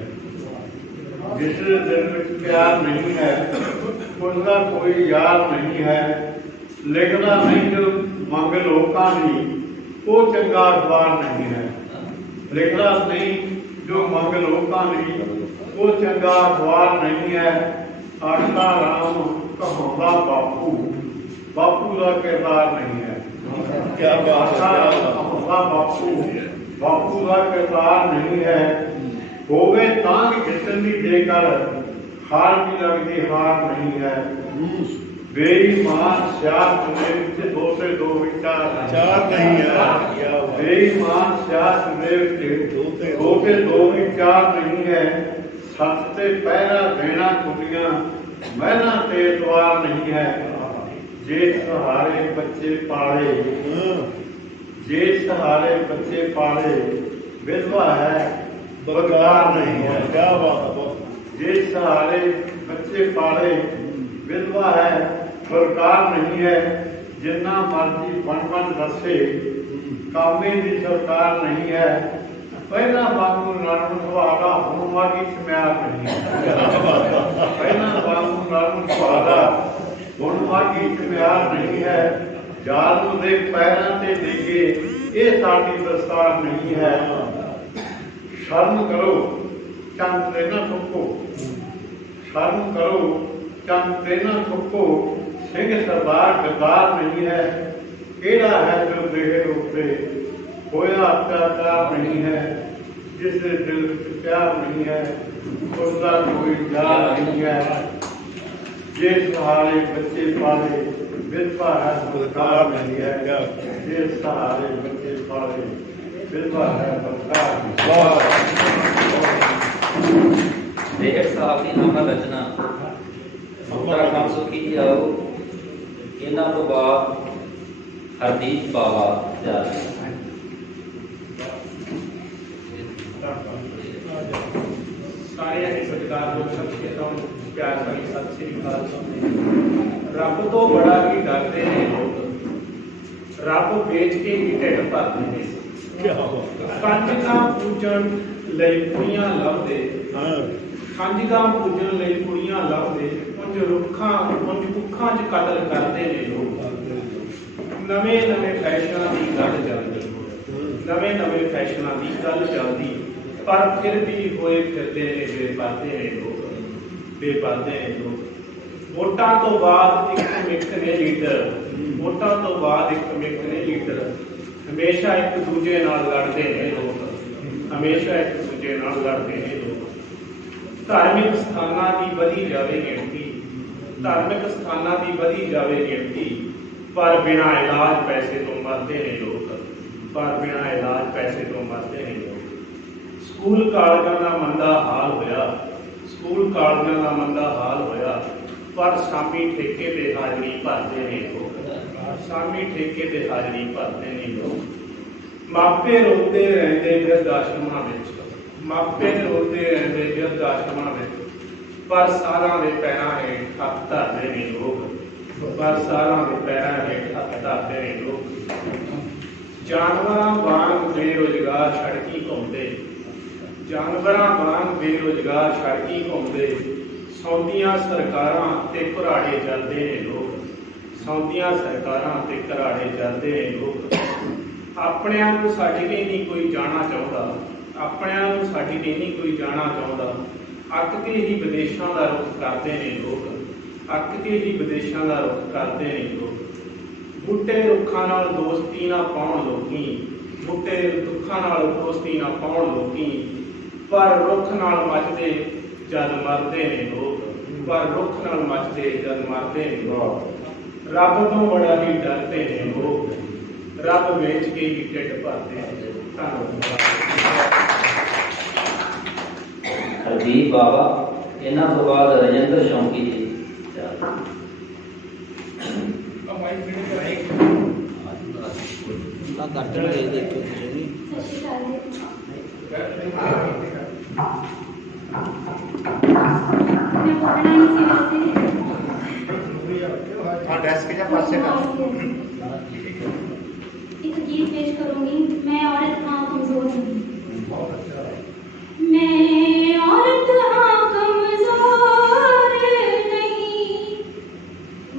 जिस दिल में प्यार नहीं है उसका कोई यार नहीं है लिखना नहीं जो मंग लोकां दी वो चंगा अखबार नहीं है लिखना नहीं जो मंग लोकां दी वो चंगा अखबार नहीं है आखदा राम कहांदा बापू बापू का किरदार नहीं है क्या बापू बापू का किरदार नहीं है होवे तांग जितनी देकर हार भी लगती हार नहीं है बेईमान सियासत में दो से दो विचार नहीं है बेईमान सियासत में दो से दो विचार नहीं है सच से पहरा देना कुटियां महना ते द्वार नहीं है जे सहारे बच्चे पाले जे सहारे बच्चे पाले विधवा है बरकरार नहीं है क्या बात है जे सहारे बच्चे पाले विधवा है बरकरार नहीं है जिन्ना मर्जी बन रसे कामे की सरकार नहीं है पहला वांगू नानू सुहागा हुण वागी स्म्यार नहीं है पहला वांगू नानू सुहागा हुण वागी स्म्यार नहीं है जालू दे पैरां ते डिगे ये साडी दस्तार नहीं है शर्म करो चंद ते ना थुको शर्म करो चंद ते ना थुको सिंह सरदार गद्दार नहीं है केड़ा है जो देह उत्ते होया अत्याचार नहीं है जिस दिल में प्यार नहीं है उसका कोई यार नहीं है ये सहारे बच्चे पाले विधवा है बरकरार नहीं है ये सहारे बच्चे पाले विधवा है बरकरार ਡੇਢ ਸਾਲ ਦੀ ਨਾਮਾ ਰਚਨਾ ਉੱਤਰਾਖੰਡ ਸੁਖੀ ਜੀ ਆਓ ਇਹਨਾਂ ਤੋਂ ਬਾਅਦ ਹਰਦੀਪ ਬਾਵਾ ਜਾ ਰਹੇ सारे सत्कार जो संकेतों प्यार भरी सत श्री अकाल रब तो बड़ा ही डरते हैं लोग रब बेच के ही ढिड भरते हैं कंज का पूजन ਲਈ ਕੁੜੀਆਂ ਲੱਭਦੇ ਕੰਜ ਦਾ ਪੂਜਨ ਲਈ ਕੁੜੀਆਂ ਲੱਭਦੇ ਕੁਝ ਰੁੱਖਾਂ ਕੁਝ ਕੁੱਖਾਂ 'ਚ ਕਤਲ ਕਰਦੇ ਨੇ ਲੋਕ ਨਵੇਂ ਨਵੇਂ ਫੈਸ਼ਨਾਂ ਦੀ ਗੱਲ ਚੱਲਦੀ ਨਵੇਂ ਨਵੇਂ ਫੈਸ਼ਨਾਂ ਦੀ ਗੱਲ ਚੱਲਦੀ ਪਰ ਫਿਰ ਵੀ ਹੋਏ ਫਿਰਦੇ ਨੇ ਬੇਪਰਦੇ ਨੇ ਲੋਕ ਬੇਪਰਦੇ ਨੇ ਲੋਕ ਵੋਟਾਂ ਤੋਂ ਬਾਅਦ ਇੱਕ ਮਿੱਕ ਨੇ ਲੀਡਰ ਵੋਟਾਂ ਤੋਂ ਬਾਅਦ ਇੱਕ ਮਿੱਕ ਨੇ ਲੀਡਰ ਹਮੇਸ਼ਾ ਇੱਕ ਦੂਜੇ ਨਾਲ ਲੜਦੇ ਨੇ ਲੋਕ ਹਮੇਸ਼ਾ ਇੱਕ ਦੂਜੇ ਨਾਲ ਲੜਦੇ ਨੇ ਲੋਕ ਧਾਰਮਿਕ ਸਥਾਨਾਂ ਦੀ ਵਧੀ ਜਾਵੇ ਗਿਣਤੀ ਧਾਰਮਿਕ ਸਥਾਨਾਂ ਦੀ ਵਧੀ ਜਾਵੇ ਗਿਣਤੀ ਪਰ ਬਿਨਾਂ ਇਲਾਜ ਪੈਸੇ ਤੋਂ ਮਰਦੇ ਨੇ ਲੋਕ ਪਰ ਬਿਨਾਂ ਇਲਾਜ ਪੈਸੇ ਤੋਂ ਮਰਦੇ ਨੇ ਲੋਕ ਸਕੂਲ ਕਾਲਜਾਂ ਦਾ ਮੰਦਾ ਹਾਲ ਹੋਇਆ ਸਕੂਲ ਕਾਲਜਾਂ ਦਾ ਮੰਦਾ ਹਾਲ ਹੋਇਆ ਪਰ ਸ਼ਾਮੀ ਠੇਕੇ ਤੇ ਹਾਜ਼ਰੀ ਭਰਦੇ ਨੇ ਲੋਕ ਸ਼ਾਮੀ ਠੇਕੇ ਤੇ ਹਾਜ਼ਰੀ ਭਰਦੇ ਨੇ ਲੋਕ ਮਾਪੇ ਰੋਂਦੇ ਰਹਿੰਦੇ ਬਿਰਧ ਆਸ਼ਰਮਾਂ ਵਿੱਚ ਮਾਪੇ ਰੋਂਦੇ ਰਹਿੰਦੇ ਬਿਰਧ ਆਸ਼ਰਮਾਂ ਵਿੱਚ ਪਰ ਸਾਰਿਆਂ ਦੇ ਪੈਰਾਂ ਹੇਠ ਹੱਥ ਧਰਦੇ ਨੇ ਲੋਕ ਪਰ ਸਾਰਿਆਂ ਦੇ ਪੈਰਾਂ ਹੇਠ ਹੱਥ ਧਰਦੇ ਨੇ ਲੋਕ ਜਾਨਵਰਾਂ ਵਾਂਗ ਬੇਰੁਜ਼ਗਾਰ ਸੜਕੀ ਘੁੰਮਦੇ ਜਾਨਵਰਾਂ ਵਾਂਗ ਬੇਰੁਜ਼ਗਾਰ ਸੜਕੀ ਘੁੰਮਦੇ ਸੌਂਦੀਆਂ ਸਰਕਾਰਾਂ ਤੇ ਘੁਰਾੜੇ ਚੱਲਦੇ ਨੇ ਲੋਕ ਸੌਂਦੀਆਂ ਸਰਕਾਰਾਂ ਤੇ ਘੁਰਾੜੇ ਚੱਲਦੇ ਨੇ ਲੋਕ ਆਪਣਿਆਂ ਨੂੰ ਛੱਡ ਕੇ ਨਹੀਂ ਕੋਈ ਜਾਣਾ ਚਾਹੁੰਦਾ ਆਪਣਿਆਂ ਨੂੰ ਛੱਡ ਕੇ ਨਹੀਂ ਕੋਈ ਜਾਣਾ ਚਾਹੁੰਦਾ ਅੱਕ ਕੇ ਹੀ ਵਿਦੇਸ਼ਾਂ ਦਾ ਰੁਖ ਕਰਦੇ ਨੇ ਲੋਕ ਅੱਕ ਕੇ ਹੀ ਵਿਦੇਸ਼ਾਂ ਦਾ ਰੁਖ ਕਰਦੇ ਨੇ ਲੋਕ ਬੂਟੇ ਰੁੱਖਾਂ ਨਾਲ ਦੋਸਤੀ ਨਾ ਪਾਉਣ ਲੋਕੀ ਬੂਟੇ ਰੁੱਖਾਂ ਨਾਲ ਦੋਸਤੀ ਨਾ ਪਾਉਣ ਲੋਕੀ ਪਰ ਰੁੱਖ ਨਾਲ ਮੱਚਦੇ ਜਦ ਮਰਦੇ ਨੇ ਲੋਕ ਪਰ ਰੁੱਖ ਨਾਲ ਮੱਚਦੇ ਜਦ ਮਰਦੇ ਨੇ ਲੋਕ ਰੱਬ ਤੋਂ ਬੜਾ ਹੀ ਡਰਦੇ ਨੇ ਲੋਕ ਰੱਬ ਵੇਚ ਕੇ ਹੀ ਢਿੱਡ ਭਰਦੇ ਨੇ ਧੰਨਵਾਦ। हबीब बाबा, इन्हों तो बाद राजेंद्र शौकी जी। एक गीत पेश करूंगी। मैं औरत हाँ कमजोर हूँ। मैं औरत हाँ कमजोर नहीं,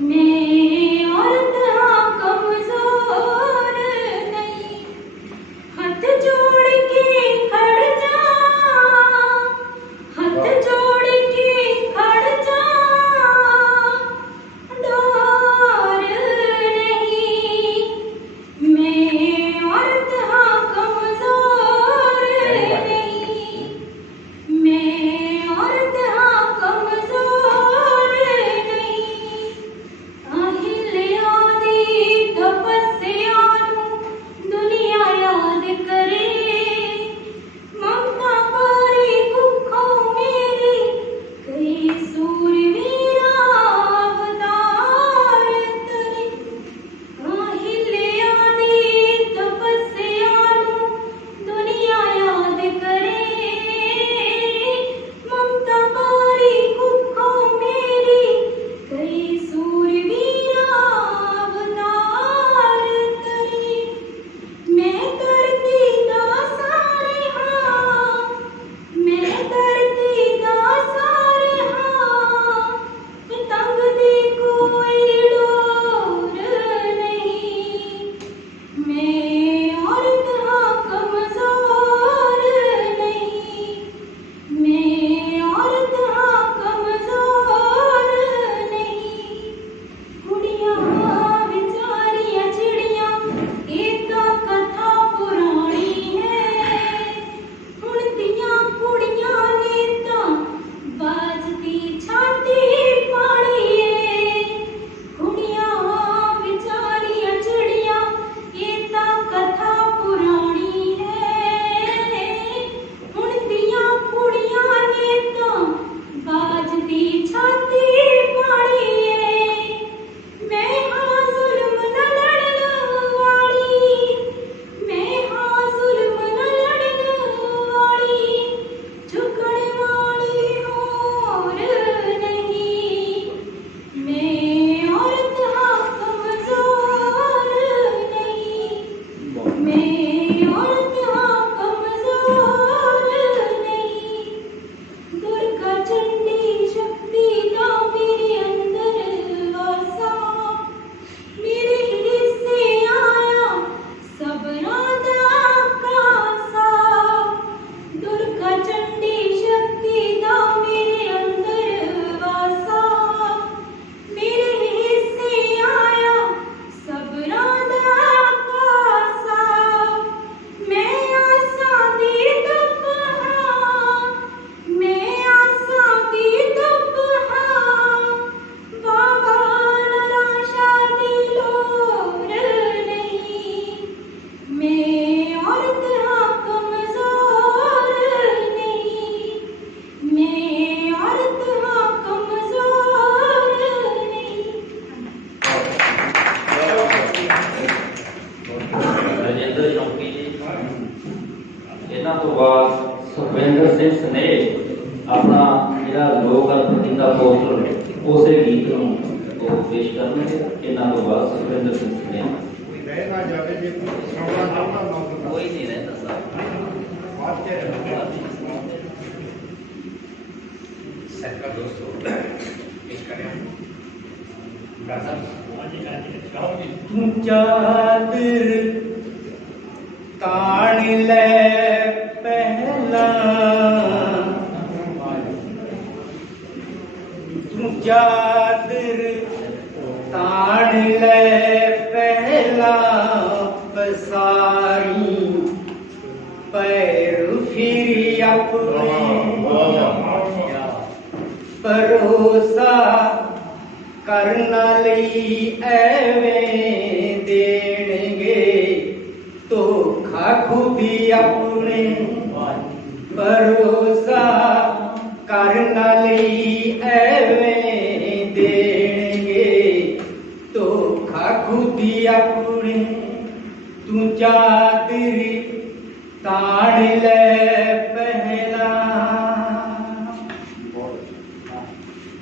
मैं औरत हाँ कमजोर नहीं, हाथ जोड़ के खड़ जा, हाथ जोड़ के खड़ जा, डोर नहीं, मैं औरत हाँ कमजोर नहीं, मैं औरत हाँ कमजोर नहीं, अहिल्या दी तपस्या नूं दुनिया याद करे, ममता भरी कुखों मेरी कई सूरवीरा अवतार तरे, अहिल्या दी तपस्या नूं दुनिया याद करे, ममता भरी कुखों मेरी कई सूरवीरा अवतार तरे, मैं धरती दा सारे हाँ, मैं धरती दा सारे हाँ, पतंग दी कोई डोर नहीं, मैं औरत हाँ कमजोर नहीं, मैं औरत हाँ कमजोर नहीं, कुड़ियां बेचारियां चिड़ियां ये तो कथा पुरानी है, हुण दियां कुड़ियां ने तां बाजदी छाती पानी है, कुड़ियां बेचारियां चिड़ियां ये तो कथा पुरानी है, हुण दियां कुड़ियां ने तां बाजदी छाती पानी है, मैं हाँ जुल्म न लड़न वाली, मैं हाँ जुल्म न लड़न वाली, झुकण वाली और नहीं, मैं औरत हाँ कमजोर नहीं, मैं औरत हाँ कमजोर नहीं, दुर्गा चंडी शक्ति दा मेरे अंदर वासा, मेरे हिस्से आया सबरां दा कासा, दुर्गा चंडी शक्ति दा मेरे अंदर वासा, मेरे हिस्से आया सबरां दा कासा, मैं आसां दी धुप हां, मैं आसां दी धुप हां, बाबा निराशा दी लोर नहीं, मैं औरत हाँ कमजोर नहीं, मैं औरत हाँ कमजोर नहीं। राजेंद्र शौकी जी, इन्हों तो बाद सुखविंदर सिंह स्नेह अपना जो लोक गणपति का पोस्टर उस गीत को पेश करने, इन्हों तो बाद सुखविंदर सिंह स्नेह। कोई नहीं रहता साहब। चादर ताण ले पहला, तू चादर ताण ले पहला, पसारी पैर फिर अपने, भरोसा करना लई एवें देणगे, धोखा खुदी अपने, भरोसा ਕਰਨ ਲਈ ਐਵੇਂ ਦੇਣਗੇ ਧੋਖਾ ਖੁਦੀ ਆਪਣੇ ਤੂੰ ਚਾਦਰੀ ਤਾਣ ਲੈ ਪਹਿਲਾ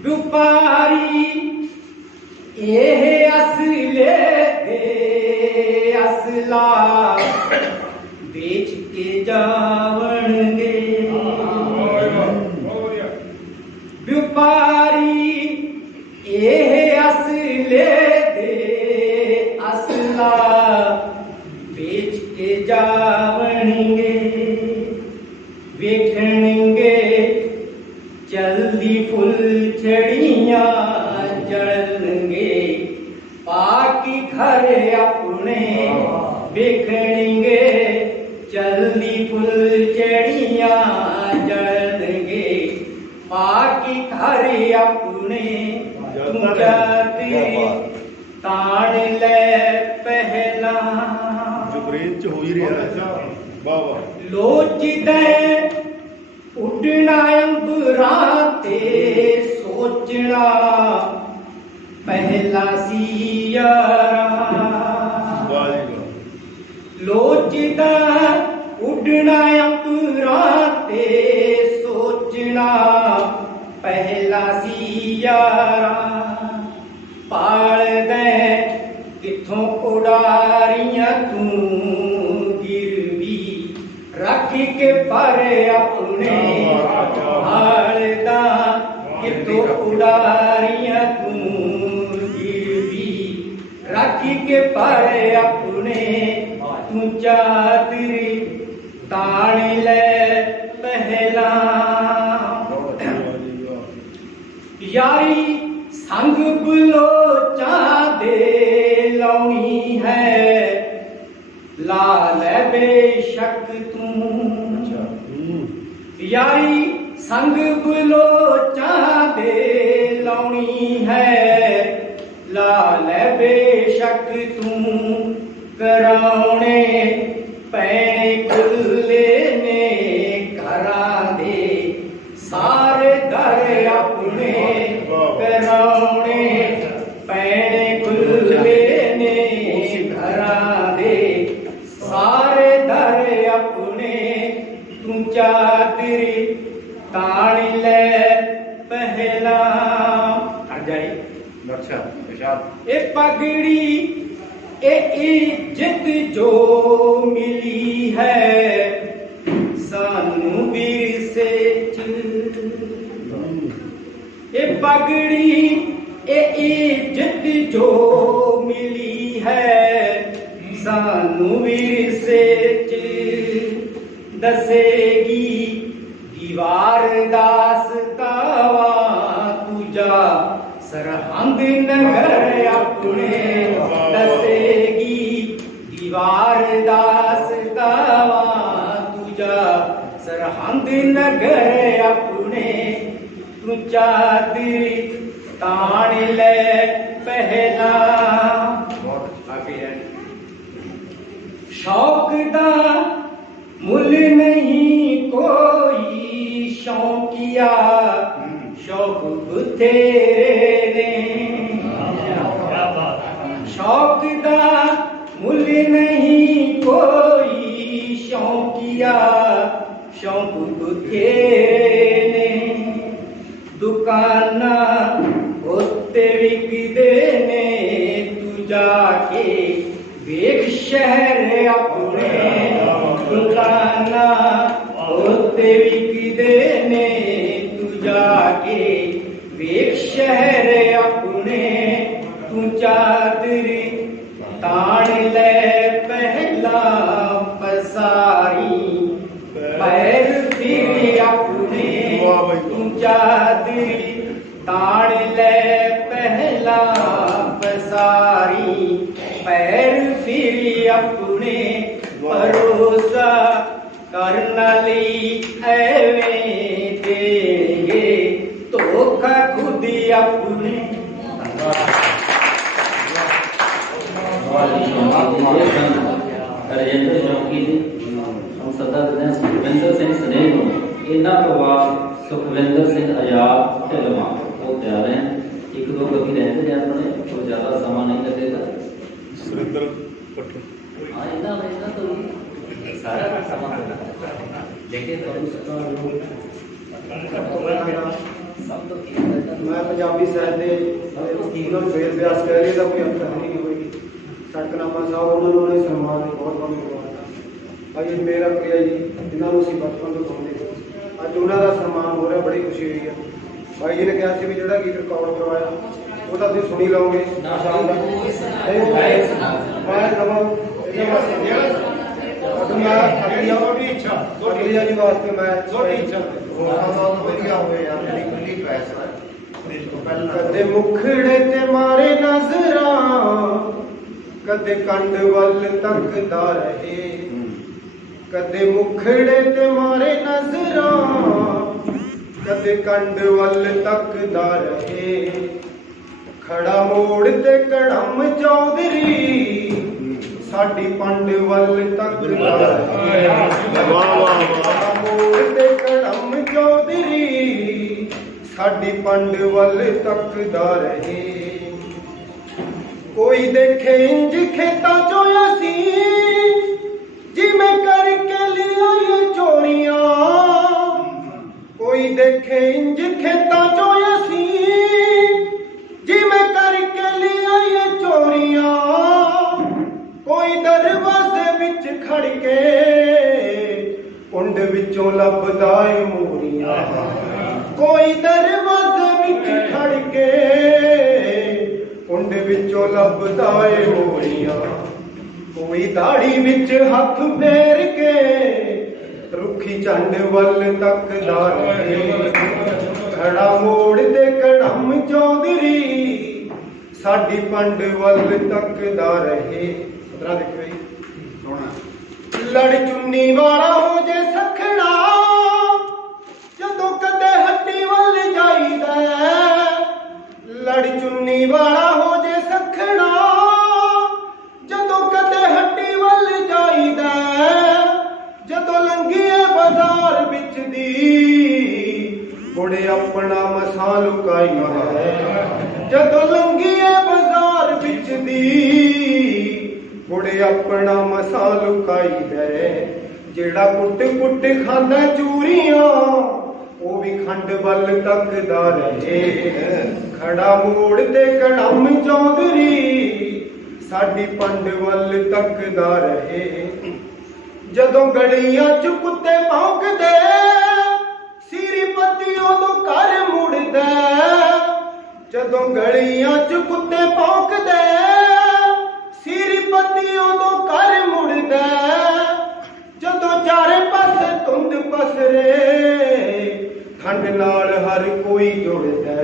ਵਪਾਰੀ ਇਹ ਅਸਲੇ ਦੇ ਅਸਲਾ ਵੇਚ ਕੇ ਜਾਵਣਗੇ ਵਪਾਰੀ ਇਹ ਅਸਲੇ ਦੇ ਅਸਲਾ ਵੇਚ ਕੇ ਜਾਵਣਗੇ ਵੇਖਣਗੇ ਚਲਦੀ ਫੁੱਲ ਛੜੀਆਂ ਜਲਣਗੇ ਪਾਕੀ ਘਰ ਆਪਣੇ ਵੇਖਣਗੇ ਚਲਦੀ ਫੁੱਲ ਛੜੀਆਂ ਜਲਣਗੇ ਪਾਕੀ ਘਰ ਆਪਣੇ ਤੂੰ ਜਾਤੀ ਤਾਣ ਲੈ ਪਹਿਲਾ ਜੁਗਰੇਜ ਚ ਹੋ ਹੀ ਰਿਹਾ ਵਾਹ ਵਾਹ ਲੋਚਦਾ ਉੱਡਣਾ ਅੰਬਰਾਂ ਤੇ ਸੋਚਣਾ ਪਹਿਲਾ ਸੀ ਯਾਰਾ ਵਾਹ ਜੀ ਵਾਹ ਲੋਚਦਾ ਉੱਡਣਾ ਅੰਬਰਾਂ ਤੇ ਸੋਚਣਾ ਪਹਿਲਾ ਸੀ ਯਾਰਾ ਪਾਲਦਾ ਕਿੱਥੋਂ ਉਡਾਰੀਆਂ ਤੂੰ ਗਿਰਵੀ ਰੱਖ ਕੇ ਪਰ ਆਪਣੇ ਹਾਲਦਾ ਕਿੱਥੋਂ ਉਡਾਰੀਆਂ ਤੂੰ ਗਿਰਵੀ ਰੱਖ ਕੇ ਪਰ ਆਪਣੇ ਤੂੰ ਚਾਦਰੀ ਤਾਣ ਲੈ ਪਹਿਲਾ ਯਾਰੀ ਸੰਗ ਬਲੋਚਾਂ ਦੇ ਲਾਉਣੀ ਹੈ ਲਾ ਲੈ ਬੇਸ਼ੱਕ ਤੂੰ ਯਾਰੀ ਸੰਗ ਬਲੋਚਾਂ ਦੇ ਲਾਉਣੀ ਹੈ ਲਾ ਲੈ ਬੇਸ਼ੱਕ ਤੂੰ ਕਰਾਉਣੇ ਪੈਣੇ ਕੁੱਲੇ ਨੇ ਘਰਾਂ ਦੇ ਸਾਰੇ ਦਰ ਆਪਣੇ ਕਰਾਉਣੇ ਪੈਣੇ ਕੁੱਲੇ ਨੇ ਘਰਾਂ ਦੇ ਸਾਰੇ ਦਰ ਆਪਣੇ ਤੂੰ ਚਾਦਰੀ ਤਾਣ ਲੈ ਪਹਿਲਾ ਹਟ ਜਾਈ ਅੱਛਾ ਇਰਸ਼ਾਦ ਇਹ ਪਗੜੀ ਇਹ ਇੱਜ਼ਤ ਜੋ ਮਿਲੀ ਹੈ ਸਾਨੂੰ ਵਿਰਸੇ ਚ ਇਹ ਪਗੜੀ ਇਹ ਇੱਜ਼ਤ ਜੋ ਮਿਲੀ ਹੈ ਸਾਨੂੰ ਵਿਰਸੇ ਚ ਦੱਸੇਗੀ ਦੀਵਾਰ ਦਾਸਤਾਵਾ ਤੁਝਾ ਸਰਹੰਦ ਨਗਰ ਆਪਣੇ ਦੱਸੇਗੀ ਦੀਵਾਰ ਦਾਸਤਾਵਾ ਤੁਝਾ ਸਰਹੰਦ ਨਗਰ ਆਪਣੇ ਤੂੰ ਚਾਦਰੀ ਤਾਣ ਲੈ ਪਹਿਲਾ ਸ਼ੌਕ ਦਾ ਮੁੱਲ ਨਹੀਂ ਕੋਈ ਸ਼ੌਕੀਆ ਸ਼ੌਕ ਬਥੇਰੇ ਨੇ ਸ਼ੌਕ ਦਾ ਮੁੱਲ ਨਹੀਂ ਕੋਈ ਸ਼ੌਕੀਆ ਸ਼ੌਕ ਬਥੇਰੇ ਨੇ ਦੁਕਾਨਾਂ ਉੱਤੇ ਵਿਕਦੇ ਨੇ ਤੂੰ ਜਾ ਕੇ ਵੇਖ ਸ਼ਹਿਰ ਆਪਣੇ ਦੁਕਾਨਾਂ ਉੱਤੇ ਵਿਕਦੇ ਨੇ ਤੂੰ ਜਾ ਕੇ ਵੇਖ ਸ਼ਹਿਰ ਆਪਣੇ ਤੂੰ ਚਾਦਰੀ ਤਾਣ ਲੈ ਪਹਿਲਾ ਪਸਾਰੀ ਪੈਰ ਫਿਰ ਆਪਣੇ ਤੂੰ ਚਾਦਰੀ ਤਾਣ ਲੈ ਪਹਿਲਾ ਪਸਾਰੀ ਪੈਰ ਫਿਰ ਆਪਣੇ ਭਰੋਸਾ ਕਰਨ ਲਈ ਐਵੇਂ ਦੇਣਗੇ ਧੋਖਾ ਖੁਦ ਆਪਣੇ ਰਜਿੰਦਰ ਚੌਂਕੀ ਦੀ ਹਮ ਸਦਾ ਦਿੰਦੇ ਹਾਂ ਸੁਖਵਿੰਦਰ ਸਿੰਘ ਸਨੇਹ ਨੂੰ ਇਹਨਾਂ ਤੋਂ ਬਾਅਦ ਸੁਖਵਿੰਦਰ ਸਿੰਘ ਆਜ਼ਾਦ ਢਿਲਵਾਂ ਉਹ ਤਿਆਰ ਹੈ। ਇੱਕ ਦੋ ਕਵੀ ਰਹਿੰਦੇ ਨੇ ਆਪਣੇ, ਕੋਈ ਜ਼ਿਆਦਾ ਸਮਾਂ ਨਹੀਂ ਲੱਗੇਗਾ। ਸੁਰਿੰਦਰ ਪੱਟੂ ਹਾਂ ਇਹਨਾਂ ਤੋਂ ਵੀ ਸਾਰਾ ਸਮਾਂ ਲੇਕਿਨ ਸਭ ਤੋਂ ਕੀ ਮੈਂ ਪੰਜਾਬੀ ਸਾਹਿਤ ਦੇ ਇਹਨਾਂ ਨੂੰ ਵੇਦ ਵਿਆਸ ਕਹਿ ਰਹੀ ਦਾ ਕੋਈ ਅੰਤ ਨਹੀਂ ਹੋਈ। ਸੜਕਨਾਮਾ ਸਾਹਿਬ ਉਹਨਾਂ ਨੂੰ ਉਹਨੇ ਸਨਮਾਨ ਦੀ ਬਹੁਤ ਬਹੁਤ ਮੁਬਾਰਕਾਂ। ਭਾਈ ਮੇਰਾ ਪ੍ਰਿਆ ਜੀ ਜਿਨ੍ਹਾਂ ਨੂੰ ਅਸੀਂ ਬਚਪਨ ਤੋਂ ਸੁਣਦੇ, ਅੱਜ ਉਹਨਾਂ ਦਾ ਸਨਮਾਨ ਹੋ ਰਿਹਾ, ਬੜੀ ਖੁਸ਼ੀ ਹੋਈ ਹੈ। ਭਾਈ ਜੀ ਨੇ ਕਿਹਾ ਸੀ ਵੀ ਜਿਹੜਾ ਗੀਤ ਰਿਕਾਰਡ ਕਰਵਾਇਆ ਉਹ ਤਾਂ ਤੁਸੀਂ ਸੁਣੀ ਲਓਗੇ। ਮੈਂ ਤੁਹਾਡੀ ਇੱਛਾ ਤੁਹਾਡੀ ਜੀ ਵਾਸਤੇ ਮੈਂ ਤੁਹਾਡੀ ਇੱਛਾ ਵਧੀਆ ਹੋਵੇ ਯਾਰ ਮੇਰੀ ਖੁੱਲੀ ਚੁਆਇਸ ਹੈ। ਕਦੇ ਮੁਖੜੇ ਤੇ ਮਾਰੇ ਨਜ਼ਰਾਂ, ਕਦੇ ਕੰਡ ਵੱਲ ਤੱਕਦਾ ਰਹੇ। ਕਦੇ ਮੁਖੜੇ ਤੇ ਮਾਰੇ ਨਜ਼ਰਾਂ, ਕਦੇ ਕੰਡ ਵੱਲ ਤੱਕਦਾ ਰਹੇ। ਖੜਾ ਮੋੜ ਤੇ ਕੜਮ ਚੌਧਰੀ, ਸਾਡੀ ਪੰਡ ਵੱਲ ਤੱਕਦਾ ਰਹੇ। ਵਾਹ ਵਾਹ ਵਾਹ। ਮੋੜ ਤੇ ਕੜਮ ਚੌਧਰੀ, ਸਾਡੀ ਪੰਡ ਵੱਲ ਤੱਕਦਾ ਰਹੇ। ਕੋਈ ਦੇਖੇ ਇੰਜ ਖੇਤਾਂ ਚੋਂ ਅਸੀਂ, ਜਿਵੇਂ ਕਰਕੇ ਲਿਆਈਏ ਚੋਰੀਆਂ। ਕੋਈ ਦੇਖੇ ਇੰਜ ਖੇਤਾਂ ਚੋਂ ਅਸੀਂ, ਜਿਵੇਂ ਕਰਕੇ ਲਿਆਈਏ ਚੋਰੀਆਂ। ਕੋਈ ਦਰਵਾਜ਼ੇ ਵਿੱਚ ਖੜ ਕੇ, ਕੁੰਡ ਵਿੱਚੋਂ ਲੱਭਦਾ ਏ ਮੋਰੀਆਂ। ਕੋਈ ਦਰਵਾਜ਼ੇ ਵਿੱਚ ਖੜ ਕੇ, ਕੁੰਡ ਵਿੱਚੋਂ ਲੱਭਦਾ ਏ ਮੋਰੀਆਂ। ਕੋਈ ਦਾੜੀ ਵਿੱਚ ਹੱਥ ਫੇਰ ਕੇ, ਰੁੱਖੀ ਝੰਡ ਵੱਲ ਤੱਕਦਾ ਰਹੇ। ਖੜਾ ਮੋੜ ਤੇ ਕੜਮ ਚੌਧਰੀ, ਸਾਡੀ ਪੰਡ ਵੱਲ ਤੱਕਦਾ ਰਹੇ। ਉਤਰਾ ਦੇਖੋ ਜੀ ਸੋਹਣਾ। ਲੜ ਚੁੰਨੀ ਵਾਲਾ ਹੋ ਜੇ ਸਖਣਾ, ਜਦੋਂ ਕਦੇ ਹੱਟੀ ਵੱਲ ਜਾਈਦਾ। ਲੜ ਚੁੰਨੀ ਵਾਲਾ ਹੋ ਜੇ ਸਖਣਾ, ਜਦੋਂ ਕਦੇ ਹੱਟੀ ਵੱਲ ਜਾਈਦਾ। ਜਦੋਂ ਲੰਘੀਏ ਬਾਜ਼ਾਰ ਵਿੱਚ ਦੀ, ਗੁੜੇ ਆਪਣਾ ਮਸਾਂ ਲੁਕਾਈਦਾ। ਜਦੋਂ ਲੰਘੀਏ ਬਾਜ਼ਾਰ ਵਿੱਚ ਦੀ, ਗੁੜੇ ਆਪਣਾ ਮਸਾਂ ਲੁਕਾਈਦਾ। ਜਿਹੜਾ ਕੁੱਟ ਕੁੱਟ ਖਾਂਦਾ ਚੂਰੀਆਂ, ਉਹ ਵੀ ਖੰਡ ਵੱਲ ਤੱਕਦਾ ਰਹੇ। ਖੜਾ ਮੋੜ ਤੇ ਕੜਮ ਚੌਧਰੀ, ਸਾਡੀ ਪੰਡ ਵੱਲ ਤੱਕਦਾ ਰਹੇ। ਜਦੋਂ ਗਲੀਆਂ ਚ ਕੁੱਤੇ ਭੌਂਕਦੇ, ਸੀਰੀਪਤੀ ਉਦੋਂ ਘਰ ਮੁੜਦਾ। ਜਦੋਂ ਗਲੀਆਂ ਚ ਕੁੱਤੇ ਭੌਂਕਦੇ, ਸੀਰੀਪਤੀ ਉਦੋਂ ਘਰ ਮੁੜਦਾ। ਜਦੋਂ ਚਾਰੇ ਪਾਸੇ ਧੁੰਦ ਪਸਰੇ, ਠੰਡ ਨਾਲ ਹਰ ਕੋਈ ਜੁੜਦਾ।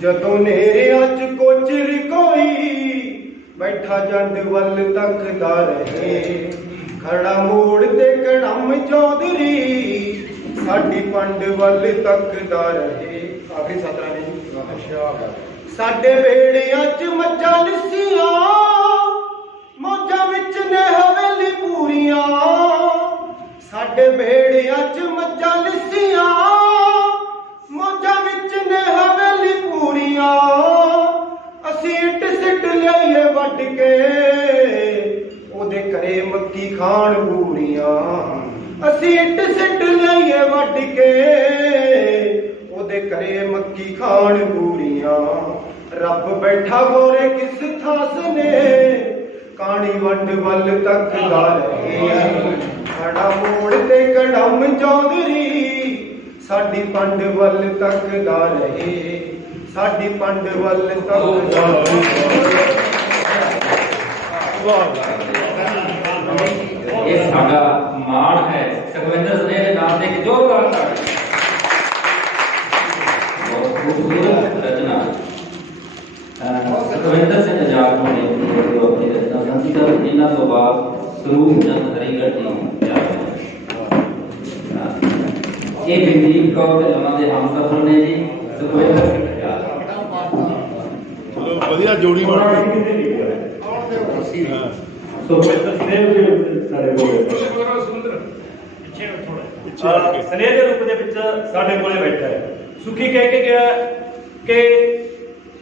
ਜਦੋਂ ਨੇਰਿਆਂ ਚ ਕੋਚਰ ਕੋਈ, ਬੈਠਾ ਜੰਡ ਵੱਲ ਤੱਕਦਾ ਰਹੇ। ਖੜਾ ਮੋੜ ਤੇ ਕੜਮ ਚੌਧਰੀ, ਸਾਡੀ ਪੰਡ ਵੱਲ ਤੱਕਦਾ ਰਹੇ। ਆਖਰੀ ਸਤਰਾਂ ਨੇ ਸਾਡੇ ਵੇੜਿਆਂ ਚ ਮੱਝਾਂ ਲਿੱਸੀਆਂ, ਮੌਜਾਂ ਵਿੱਚ ਨੇ ਹਵੇਲੀ ਪੂਰੀਆਂ। ਸਾਡੇ ਵੇੜਿਆਂ ਚ ਮੱਝਾਂ ਲਿੱਸੀਆਂ, ਮੌਜਾਂ ਵਿੱਚ ਨੇ ਹਵੇਲੀ ਪੂਰੀਆਂ। ਅਸੀਂ ਇੱਟ ਸਿੱਟ ਲਿਆਈਏ ਵੱਢ ਕੇ, ਉਹਦੇ ਘਰੇ ਮੱਕੀ ਖਾਣ ਪੂਰੀਆਂ। ਅਸੀਂ ਇੱਟ ਸਿੱਟ ਲਿਆਈਏ ਵੱਢ ਕੇ, ਉਹਦੇ ਘਰੇ ਮੱਕੀ ਖਾਣ ਪੂਰੀਆਂ। ਰੱਬ ਬੈਠਾ ਗੋਰੇ ਕਿਸ ਥਾਸ ਨੇ, ਕਾਣੀ ਵੰਡ ਵੱਲ ਤੱਕਦਾ ਰਹੇ। ਖੜਾ ਮੋੜ ਤੇ ਕੜਮ ਚੌਧਰੀ, ਸਾਡੀ ਪੰਡ ਵੱਲ ਤੱਕਦਾ ਰਹੇ। ਸਾਡੀ ਪੰਡ ਵੱਲ ਤੱਕਦਾ ਰਹੇ। ਇਹ ਸਾਡਾ ਮਾਣ ਹੈ। ਸੁਖਵਿੰਦਰ ਸਨੇਹ ਦੇ ਨਾਮ ਤੇ ਇੱਕ ਜ਼ੋਰਦਾਰ ਤਾੜੀ। ਬਹੁਤ ਖੂਬਸੂਰਤ ਰਚਨਾ। ਸੁਖਵਿੰਦਰ ਸਿੰਘ ਆਜ਼ਾਦ ਹੋਣੇ ਜੋ ਆਪਣੀ ਰਚਨਾ ਸਾਂਝੀ ਕਰਨ। ਇਹਨਾਂ ਤੋਂ ਬਾਅਦ ਸਰੂਪ ਚੰਦ ਹਰੀਗੜ੍ਹ ਜੀ ਜਾ ਰਹੇ। ਇਹ ਬਿੰਦੀਪ ਕੌਰ ਢਿਲਵਾਂ ਦੇ ਹਮਸਫ਼ਰ ਨੇ ਜੀ। ਸੁਖਵਿੰਦਰ ਸਿੰਘ ਆਜ਼ਾਦ ਚਲੋ ਵਧੀਆ ਜੋੜੀ ਬਣ ਗਈ। ਸੁਖਵਿੰਦਰ ਸਿੰਘ ਸਾਡੇ ਕੋਲ ਸਨੇਹ ਦੇ ਰੂਪ ਦੇ ਵਿੱਚ ਸਾਡੇ ਕੋਲੇ ਬੈਠਾ ਹੈ। ਸੁਖੀ ਕਹਿ ਕੇ ਗਿਆ ਕਿ